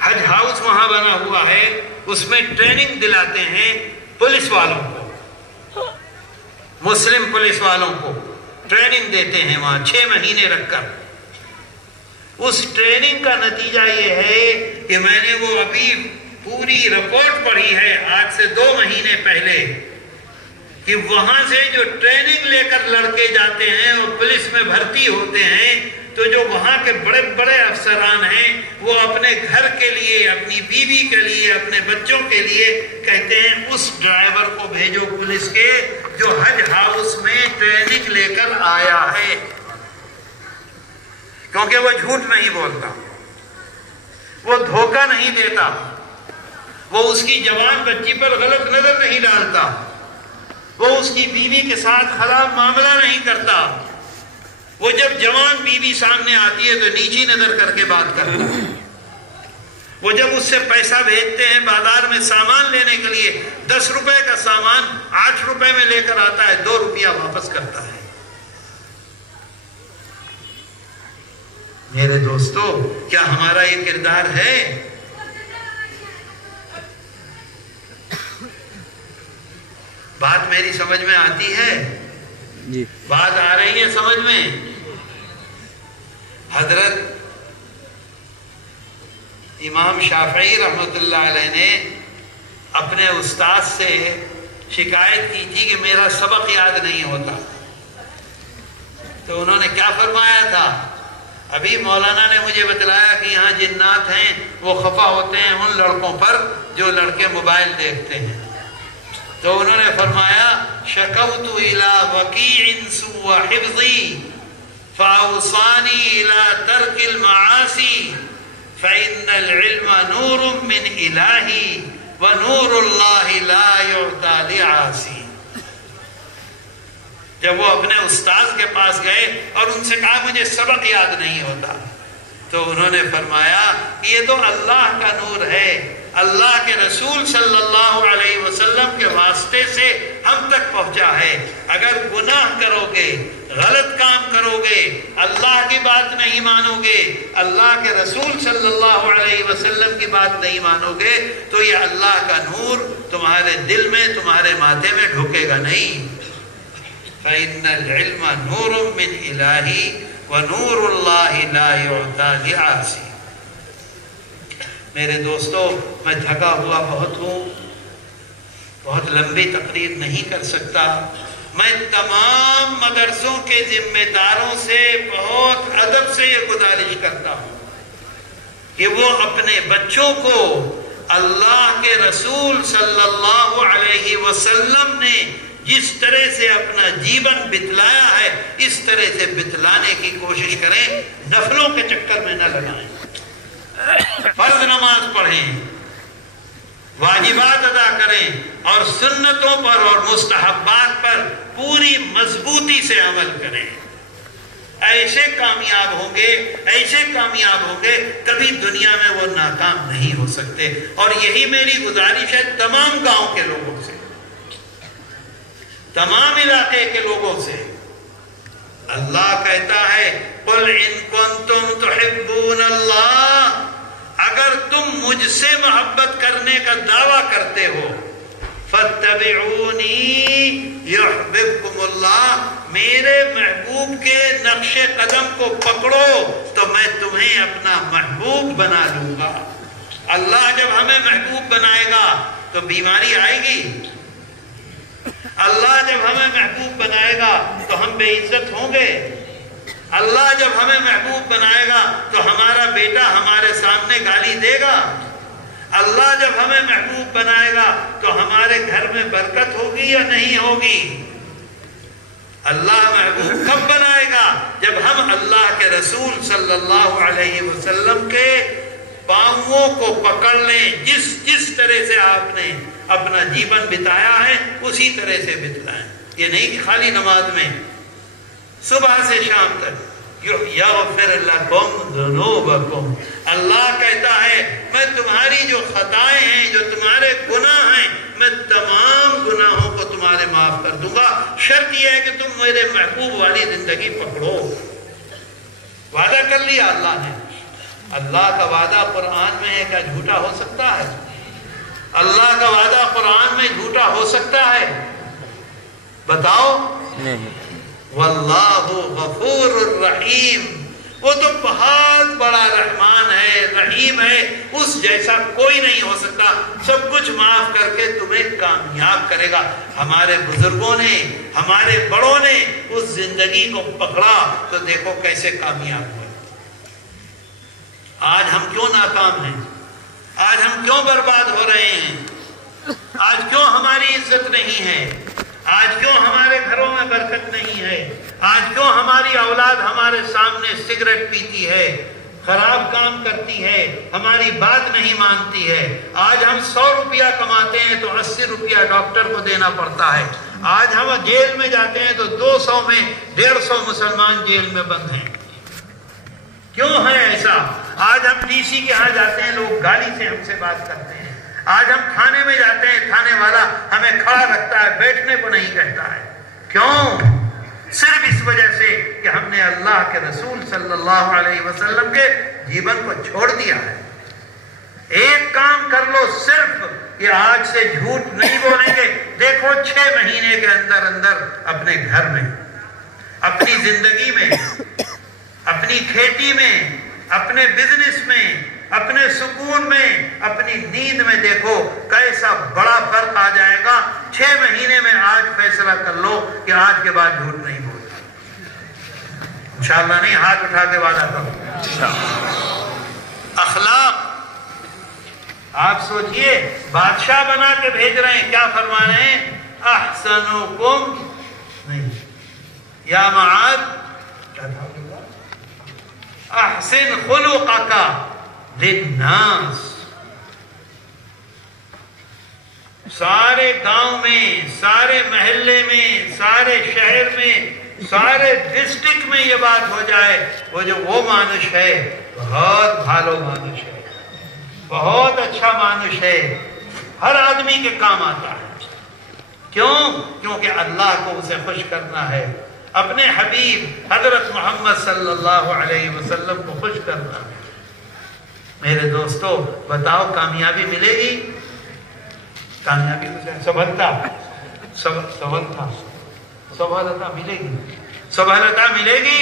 حج ہاؤس وہاں بنا ہوا ہے، اس میں ٹریننگ دلاتے ہیں پولیس والوں کو، مسلم پولیس والوں کو ٹریننگ دیتے ہیں وہاں 6 مہینے رکھ کر۔ اس ٹریننگ کا نتیجہ یہ ہے کہ میں نے وہ ابھی پوری رپورٹ پڑھی ہے آج سے 2 مہینے پہلے، کہ وہاں سے جو ٹریننگ لے کر لڑکے جاتے ہیں اور پولیس میں بھرتی ہوتے ہیں، تو جو وہاں کے بڑے بڑے افسران ہیں وہ اپنے گھر کے لیے، اپنی بیوی کے لیے، اپنے بچوں کے لیے کہتے ہیں اس ڈرائیور کو بھیجو پولیس کے جو حج ہاؤس میں ٹریننگ لے کر آیا ہے، کیونکہ وہ جھوٹ نہیں بولتا، وہ دھوکہ نہیں دیتا، وہ اس کی جوان بچی پر غلط نظر نہیں ڈالتا، وہ اس کی بیوی کے ساتھ خراب معاملہ نہیں کرتا، وہ جب جوان بیوی سامنے آتی ہے تو نیچی نظر کر کے بات کرتا ہے، وہ جب اس سے پیسہ بھیجتے ہیں بازار میں سامان لینے کے لیے، 10 روپے کا سامان 8 روپے میں لے کر آتا ہے، 2 روپیہ واپس کرتا ہے۔ میرے دوستو، کیا ہمارا یہ کردار ہے؟ بات میری سمجھ میں آتی ہے؟ جی بات آ رہی ہے سمجھ میں؟ حضرت امام شافعی رحمۃ اللہ علیہ نے اپنے استاد سے شکایت کی تھی کہ میرا سبق یاد نہیں ہوتا، تو انہوں نے کیا فرمایا تھا؟ ابھی مولانا نے مجھے بتلایا کہ یہاں جنات ہیں، وہ خفا ہوتے ہیں ان لڑکوں پر جو لڑکے موبائل دیکھتے ہیں، تو انہوں نے فرمایا شکوت الی وکیع سوء حفظی فاوصانی الی ترک المعاصی فإن العلم نور من الہی ونور اللہ لا یعطى لعاصی۔ جب وہ اپنے استاذ کے پاس گئے اور ان سے کہا مجھے سبق یاد نہیں ہوتا، تو انہوں نے فرمایا یہ تو اللہ کا نور ہے، اللہ کے رسول صلی اللہ علیہ وسلم کے واسطے سے ہم تک پہنچا ہے۔ اگر گناہ کرو گے، غلط کام کرو گے، اللہ کی بات نہیں مانو گے، اللہ کے رسول صلی اللہ علیہ وسلم کی بات نہیں مانو گے، تو یہ اللہ کا نور تمہارے دل میں، تمہارے ماتھے میں ڈھکے گا نہیں۔ فَإِنَّ الْعِلْمَ نُورٌ مِّنْ إِلَٰهِ وَنُورُ اللَّهِ لَا يُعْطَىٰ لِعَاصٍ۔ میرے دوستو، میں تھکا ہوا بہت ہوں، بہت لمبی تقریر نہیں کر سکتا۔ میں تمام مدرسوں کے ذمہ داروں سے بہت ادب سے یہ گزارش کرتا ہوں کہ وہ اپنے بچوں کو اللہ کے رسول صلی اللہ علیہ وسلم نے جس طرح سے اپنا جیون بتلایا ہے اس طرح سے بتلانے کی کوشش کریں، نفلوں کے چکر میں نہ لگائیں، فرض نماز پڑھیں، واجبات ادا کریں اور سنتوں پر اور مستحبات پر پوری مضبوطی سے عمل کریں۔ ایسے کامیاب ہوں گے، ایسے کامیاب ہوں گے، کبھی دنیا میں وہ ناکام نہیں ہو سکتے۔ اور یہی میری گزارش ہے تمام گاؤں کے لوگوں سے، تمام علاقے کے لوگوں سے۔ اللہ کہتا ہے قُلْ إِن كُنْتُمْ تُحِبُّونَ اللَّهَ، اگر تم مجھ سے محبت کرنے کا دعویٰ کرتے ہو، فَاتَّبِعُونِي يُحْبِبْكُمُ اللَّهُ، میرے محبوب کے نقش قدم کو پکڑو تو میں تمہیں اپنا محبوب بنا لوں گا۔ اللہ جب ہمیں محبوب بنائے گا تو بیماری آئے گی؟ اللہ جب ہمیں محبوب بنائے گا تو ہم بے عزت ہوں گے؟ اللہ جب ہمیں محبوب بنائے گا تو ہمارا بیٹا ہمارے سامنے گالی دے گا؟ اللہ جب ہمیں محبوب بنائے گا تو ہمارے گھر میں برکت ہوگی یا نہیں ہوگی؟ اللہ محبوب کب بنائے گا؟ جب ہم اللہ کے رسول صلی اللہ علیہ وسلم کے پاؤں کو پکڑ لیں، جس طرح سے آپ نے اپنا جیون بتایا ہے اسی طرح سے بتائیں۔ یہ نہیں کہ خالی نماز میں صبح سے شام تک یغفر لکم ذنوبکم، اللہ کہتا ہے میں تمہاری جو خطائیں ہیں، جو تمہارے گناہ ہیں، میں تمام گناہوں کو تمہارے معاف کر دوں گا، شرط یہ ہے کہ تم میرے محبوب والی زندگی پکڑو۔ وعدہ کر لیا اللہ نے۔ اللہ کا وعدہ قرآن میں ہے، کیا جھوٹا ہو سکتا ہے؟ اللہ کا وعدہ قرآن میں جھوٹا ہو سکتا ہے؟ بتاؤ نہیں۔ واللہ غفور الرحیم، وہ تو بہت بڑا رحمان ہے، رحیم ہے، اس جیسا کوئی نہیں ہو سکتا، سب کچھ معاف کر کے تمہیں کامیاب کرے گا۔ ہمارے بزرگوں نے، ہمارے بڑوں نے اس زندگی کو پکڑا تو دیکھو کیسے کامیاب ہوئے۔ آج ہم کیوں ناکام ہیں؟ آج ہم کیوں برباد ہو رہے ہیں؟ آج کیوں ہماری عزت نہیں ہے؟ آج کیوں ہمارے گھروں میں برکت نہیں ہے؟ آج کیوں ہماری اولاد ہمارے سامنے سگریٹ پیتی ہے، خراب کام کرتی ہے، ہماری بات نہیں مانتی ہے؟ آج ہم 100 روپیہ کماتے ہیں تو 80 روپیہ ڈاکٹر کو دینا پڑتا ہے۔ آج ہم جیل میں جاتے ہیں تو 200 میں 150 مسلمان جیل میں بند ہیں۔ کیوں ہے ایسا؟ آج ہم ڈی سی کے ہاں جاتے ہیں، لوگ گالی سے ہم سے بات کرتے ہیں۔ آج ہم تھانے میں جاتے ہیں، تھانے والا ہمیں کھڑا رکھتا ہے، بیٹھنے کو نہیں کہتا ہے۔ کیوں؟ صرف اس وجہ سے کہ ہم نے اللہ کے رسول صلی اللہ علیہ وسلم کے جیون کو چھوڑ دیا ہے۔ ایک کام کر لو صرف کہ آج سے جھوٹ نہیں بولیں گے۔ دیکھو 6 مہینے کے اندر اپنے گھر میں، اپنی زندگی میں، اپنی کھیتی میں، اپنے بزنس میں، اپنے سکون میں، اپنی نیند میں دیکھو کیسا بڑا فرق آ جائے گا۔ 6 مہینے میں آج فیصلہ کر لو کہ آج کے بعد جھوٹ نہیں بولتا۔ انشاءاللہ نہیں، ہاتھ اٹھا کے وعدہ کرو۔ اخلاق، آپ سوچئے بادشاہ بنا کے بھیج رہے ہیں، کیا فرما رہے ہیں؟ احسنکم نہیں، یا معاذ کیا تھا؟ احسن خلقک للناس۔ سارے گاؤں میں، سارے محلے میں، سارے شہر میں، سارے ڈسٹرکٹ میں یہ بات ہو جائے، وہ مانوش ہے، بہت بھالو مانوش ہے، بہت اچھا مانوش ہے، ہر آدمی کے کام آتا ہے۔ کیوں؟ کیونکہ اللہ کو اسے خوش کرنا ہے، اپنے حبیب حضرت محمد صلی اللہ علیہ وسلم کو خوش کرنا ہے۔ میرے دوستو بتاؤ کامیابی ملے گی؟ کامیابی سفلتا ملے گی؟ سفلتا ملے گی؟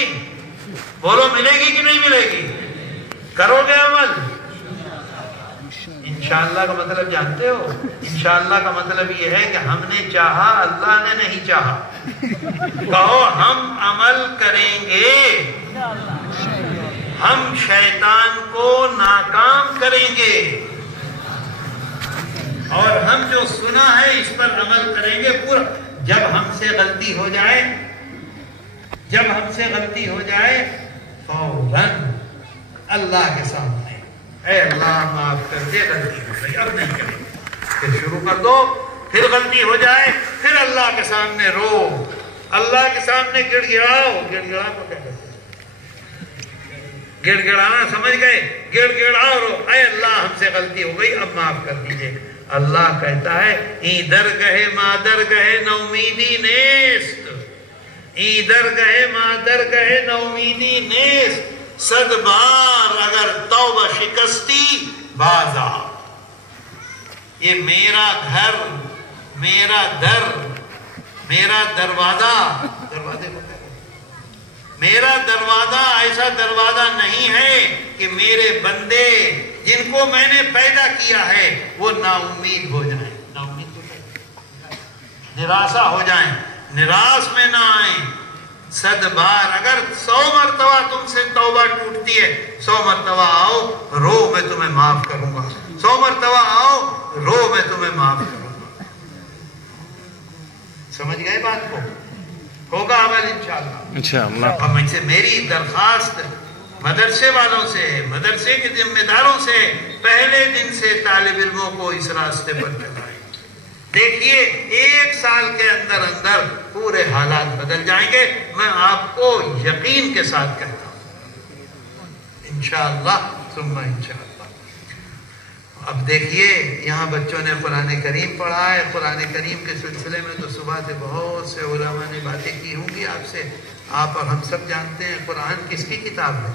بولو ملے گی کہ نہیں ملے گی؟ کرو گے عمل؟ انشاءاللہ کا مطلب جانتے ہو؟ انشاءاللہ کا مطلب یہ ہے کہ ہم نے چاہا، اللہ نے نہیں چاہا۔ کہو ہم عمل کریں گے، ہم شیطان کو ناکام کریں گے، اور ہم جو سنا ہے اس پر عمل کریں گے پورا۔ جب ہم سے غلطی ہو جائے فوراً اللہ کے سامنے، اے اللہ معاف کر دے، غلطی ہو گئی، اب نہیں کریں گے۔ پھر شروع کر دو، پھر غلطی ہو جائے، پھر اللہ کے سامنے رو، اللہ کے سامنے گڑ گڑاؤ۔ گڑ گڑا کو کیا کہتے ہیں؟ گڑ گڑانا سمجھ گئے؟ گڑ گڑاؤ رو، اے اللہ ہم سے غلطی ہو گئی، اب معاف کر دیجئے۔ اللہ کہتا ہے این درگہ مادر گہے نومیدی نیست، این درگہ مادر گہے نومیدی نیست، صد بار اگر توبہ شکستی بازا۔ یہ میرا گھر، میرا در، میرا دروازہ، دروازے کو ایسا دروازہ نہیں ہے کہ میرے بندے جن کو میں نے پیدا کیا ہے وہ نا امید ہو جائیں، نراسا ہو جائیں، نراس میں نہ آئیں۔ 100 بار اگر 100 مرتبہ تم سے توبہ ٹوٹتی ہے، 100 مرتبہ آؤ رو، میں تمہیں معاف کروں گا، 100 مرتبہ آؤ رو، میں تمہیں معاف کروں گا۔ سمجھ گئے بات کو؟ ہوگا عمل انشاءاللہ۔ اور مجھ سے میری درخواست مدرسے والوں سے، مدرسے کے ذمہ داروں سے، پہلے دن سے طالب علموں کو اس راستے پر چلائیں۔ دیکھیے 1 سال کے اندر پورے حالات بدل جائیں گے، میں آپ کو یقین کے ساتھ کہتا ہوں انشاءاللہ ثم انشاءاللہ۔ اب دیکھیے یہاں بچوں نے قرآن کریم پڑھا ہے، قرآن کریم کے سلسلے میں تو صبح سے بہت سے علماء نے باتیں کی ہوں گی آپ سے، آپ اور ہم سب جانتے ہیں قرآن کس کی کتاب ہے؟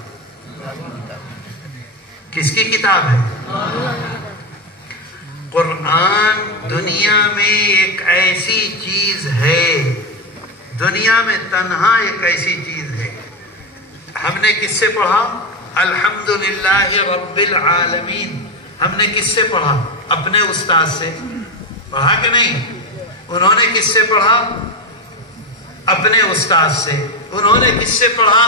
کس کی کتاب ہے؟ قرآن دنیا میں ایک ایسی چیز ہے، دنیا میں تنہا ایک ایسی چیز ہے۔ ہم نے کس سے پڑھا؟ الحمدللہ رب العالمین۔ ہم نے کس سے پڑھا؟ اپنے استاد سے پڑھا کہ نہیں؟ انہوں نے کس سے پڑھا؟ اپنے استاد سے۔ انہوں نے کس سے پڑھا؟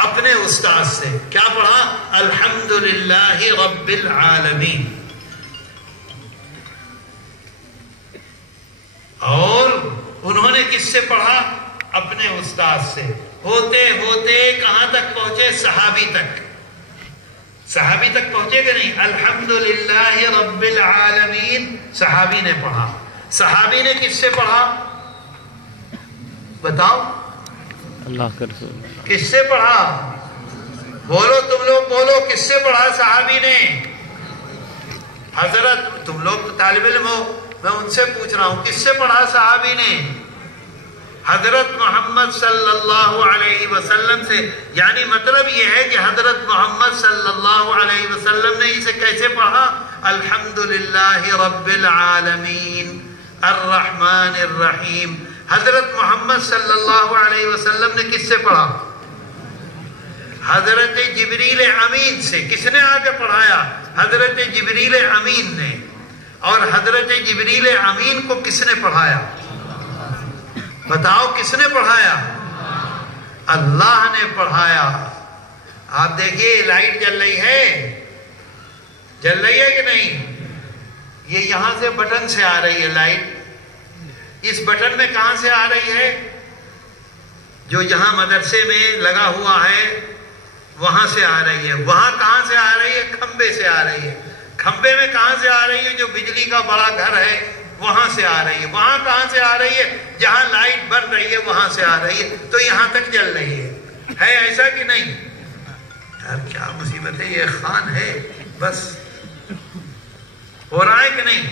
اپنے استاد سے۔ کیا پڑھا؟ الحمدللہ رب العالمین۔ اور انہوں نے کس سے پڑھا؟ اپنے استاد سے۔ ہوتے ہوتے کہاں تک پہنچے؟ صحابی تک۔ صحابی تک پہنچے کہ نہیں؟ الحمدللہ رب العالمین صحابی نے پڑھا۔ صحابی نے کس سے پڑھا؟ بتاؤ، اللہ کا رسول۔ کس سے پڑھا؟ بولو، تم لوگ بولو، کس سے پڑھا صحابی نے؟ حضرت، تم لوگ تو طالب علم ہو، میں ان سے پوچھ رہا ہوں، کس سے پڑھا صحابی نے؟ حضرت محمد صلی اللہ علیہ وسلم سے۔ یعنی مطلب یہ ہے کہ حضرت محمد صلی اللہ علیہ وسلم نے اسے کیسے پڑھا؟ الحمدللہ رب العالمین الرحمن الرحیم۔ حضرت محمد صلی اللہ علیہ وسلم نے کس سے پڑھا؟ حضرت جبریل امین سے۔ کس نے آگے پڑھایا؟ حضرت جبریل امین نے۔ اور حضرت جبریل امین کو کس نے پڑھایا؟ بتاؤ کس نے پڑھایا؟ اللہ نے پڑھایا۔ آپ دیکھیے لائٹ جل رہی ہے، جل رہی ہے کہ نہیں؟ یہ یہاں سے بٹن سے آ رہی ہے لائٹ۔ اس بٹن میں کہاں سے آ رہی ہے؟ جو یہاں مدرسے میں لگا ہوا ہے وہاں سے آ رہی ہے۔ وہاں کہاں سے آ رہی ہے؟ کھمبے سے آ رہی ہے۔ کھمبے میں کہاں سے آ رہی ہے؟ جو بجلی کا بڑا گھر ہے وہاں سے آ رہی ہے۔ وہاں کہاں سے آ رہی ہے؟ جہاں لائٹ بن رہی ہے وہاں سے آ رہی ہے۔ تو یہاں تک جل رہی ہے ایسا کہ نہیں؟ یار کیا مصیبت ہے، یہ خان ہے بس، ہو رہا ہے کہ نہیں؟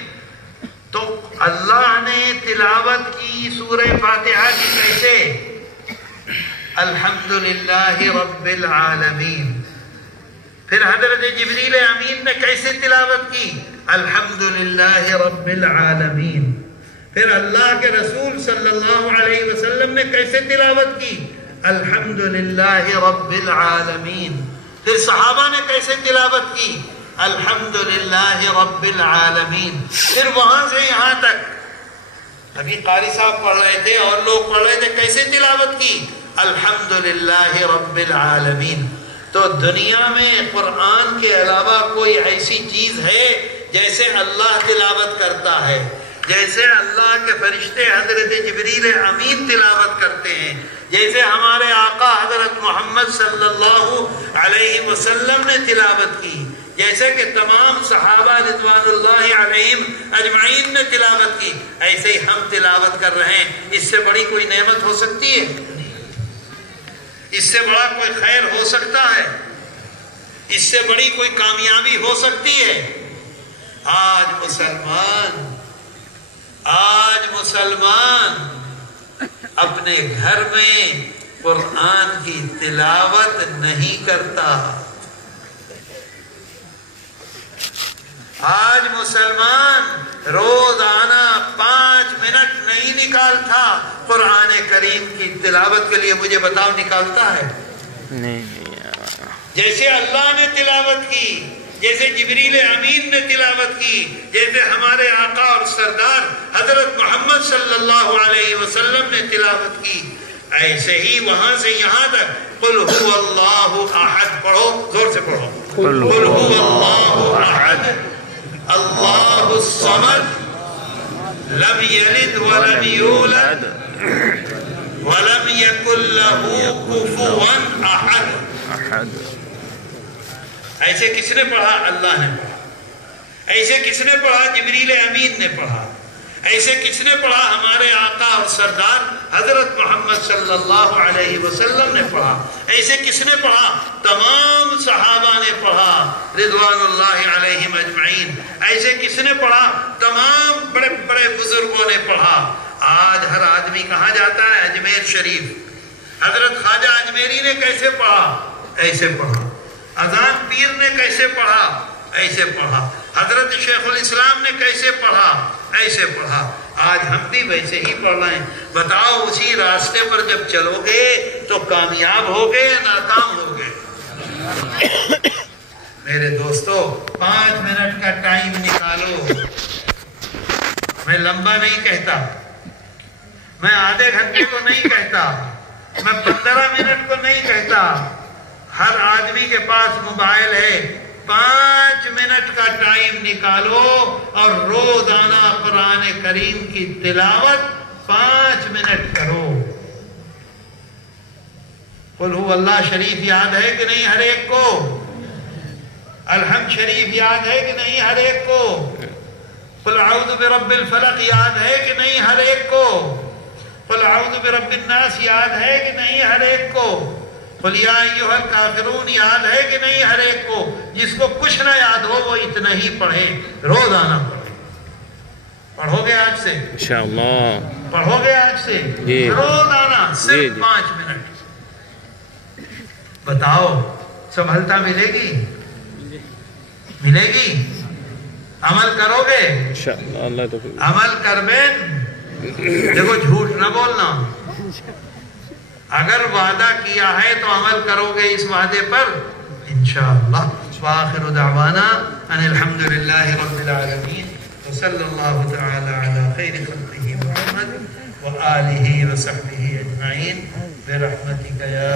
تو اللہ نے تلاوت کی سورہ فاتحہ کی کیسے؟ الحمدللہ رب العالمین۔ پھر حضرت جبریل امین نے کیسے تلاوت کی؟ الحمدللہ رب العالمین۔ پھر اللہ کے رسول صلی اللہ علیہ وسلم نے کیسے تلاوت کی؟ الحمدللہ رب العالمین۔ پھر صحابہ نے کیسے تلاوت کی؟ الحمدللہ رب العالمین۔ پھر وہاں سے یہاں تک ابھی قاری صاحب پڑھ رہے تھے اور لوگ پڑھ رہے تھے، کیسے تلاوت کی؟ الحمدللہ رب العالمین۔ تو دنیا میں قرآن کے علاوہ کوئی ایسی چیز ہے جیسے اللہ تلاوت کرتا ہے، جیسے اللہ کے فرشتے حضرت جبریل امین تلاوت کرتے ہیں، جیسے ہمارے آقا حضرت محمد صلی اللہ علیہ وسلم نے تلاوت کی، جیسے کہ تمام صحابہ رضوان اللہ علیہم اجمعین نے تلاوت کی، ایسے ہی ہم تلاوت کر رہے ہیں۔ اس سے بڑی کوئی نعمت ہو سکتی ہے؟ اس سے بڑا کوئی خیر ہو سکتا ہے؟ اس سے بڑی کوئی کامیابی ہو سکتی ہے؟ آج مسلمان اپنے گھر میں قرآن کی تلاوت نہیں کرتا۔ آج مسلمان روزانہ 5 منٹ نہیں نکالتا قرآن کریم کی تلاوت کے لیے۔ مجھے بتاؤ نکالتا ہے؟ جیسے اللہ نے تلاوت کی، جیسے جبریل امین نے تلاوت کی، جیسے ہمارے آقا اور سردار حضرت محمد صلی اللہ علیہ وسلم نے تلاوت کی، ایسے ہی وہاں سے یہاں تک قل هو اللہ احد پڑھو، زور سے پڑھو، قل هو اللہ احد اللہ الصمد لم یلد ولم یولد ولم یکن له کفوا احد۔ ایسے کس نے پڑھا؟ اللہ نے پڑھا۔ ایسے کس نے پڑھا؟ جبریل امین نے پڑھا۔ ایسے کس نے پڑھا؟ ہمارے آقا اور سردار حضرت محمد صلی اللہ علیہ وسلم نے پڑھا۔ ایسے کس نے پڑھا؟ تمام صحابہ نے پڑھا رضوان اللہ علیہم اجمعین۔ ایسے کس نے پڑھا؟ تمام بڑے بڑے بزرگوں نے پڑھا۔ آج ہر آدمی کہاں جاتا ہے؟ اجمیر شریف۔ حضرت خواجہ اجمیری نے کیسے پڑھا؟ ایسے پڑھا۔ اذان پیر نے کیسے پڑھا؟ ایسے پڑھا۔ حضرت شیخ الاسلام نے کیسے پڑھا؟ ایسے پڑھا۔ آج ہم بھی ویسے ہی پڑھ رہے ہیں۔ بتاؤ اسی راستے پر جب چلو گے تو کامیاب ہوگے یا ناکام ہوگے؟ میرے دوستو 5 منٹ کا ٹائم نکالو۔ میں لمبا نہیں کہتا، میں آدھے گھنٹے کو نہیں کہتا، میں 15 منٹ کو نہیں کہتا۔ ہر آدمی کے پاس موبائل ہے، 5 منٹ کا ٹائم نکالو اور روزانہ قرآن کریم کی تلاوت 5 منٹ کرو۔ قل هو اللہ شریف یاد ہے کہ نہیں ہر ایک کو؟ الحمد شریف یاد ہے کہ نہیں ہر ایک کو؟ قل اعوذ برب الفلق یاد ہے کہ نہیں ہر ایک کو؟ قل اعوذ برب الناس یاد ہے کہ نہیں ہر ایک کو؟ قل یا ایھا الکافرون یاد ہے کہ نہیں ہر ایک کو؟ جس کو کچھ نہ یاد ہو وہ اتنا ہی پڑھے، روزانہ پڑھے۔ پڑھو گے آج سے؟ انشاءاللہ پڑھو گے آج سے؟ روزانہ صرف 5 منٹ۔ بتاؤ سنبھلتا ملے گی؟ ملے گی؟ عمل کرو گے؟ انشاءاللہ عمل کر بین۔ دیکھو جھوٹ نہ بولنا، اگر وعدہ کیا ہے تو عمل کرو گے اس وعدے پر انشاءاللہ۔ وآخر دعوانا ان الحمدللہ رب العالمین وصلی اللہ تعالی علی خیر خلقہ محمد وآلہ وصحبہ اجمعین برحمتک یا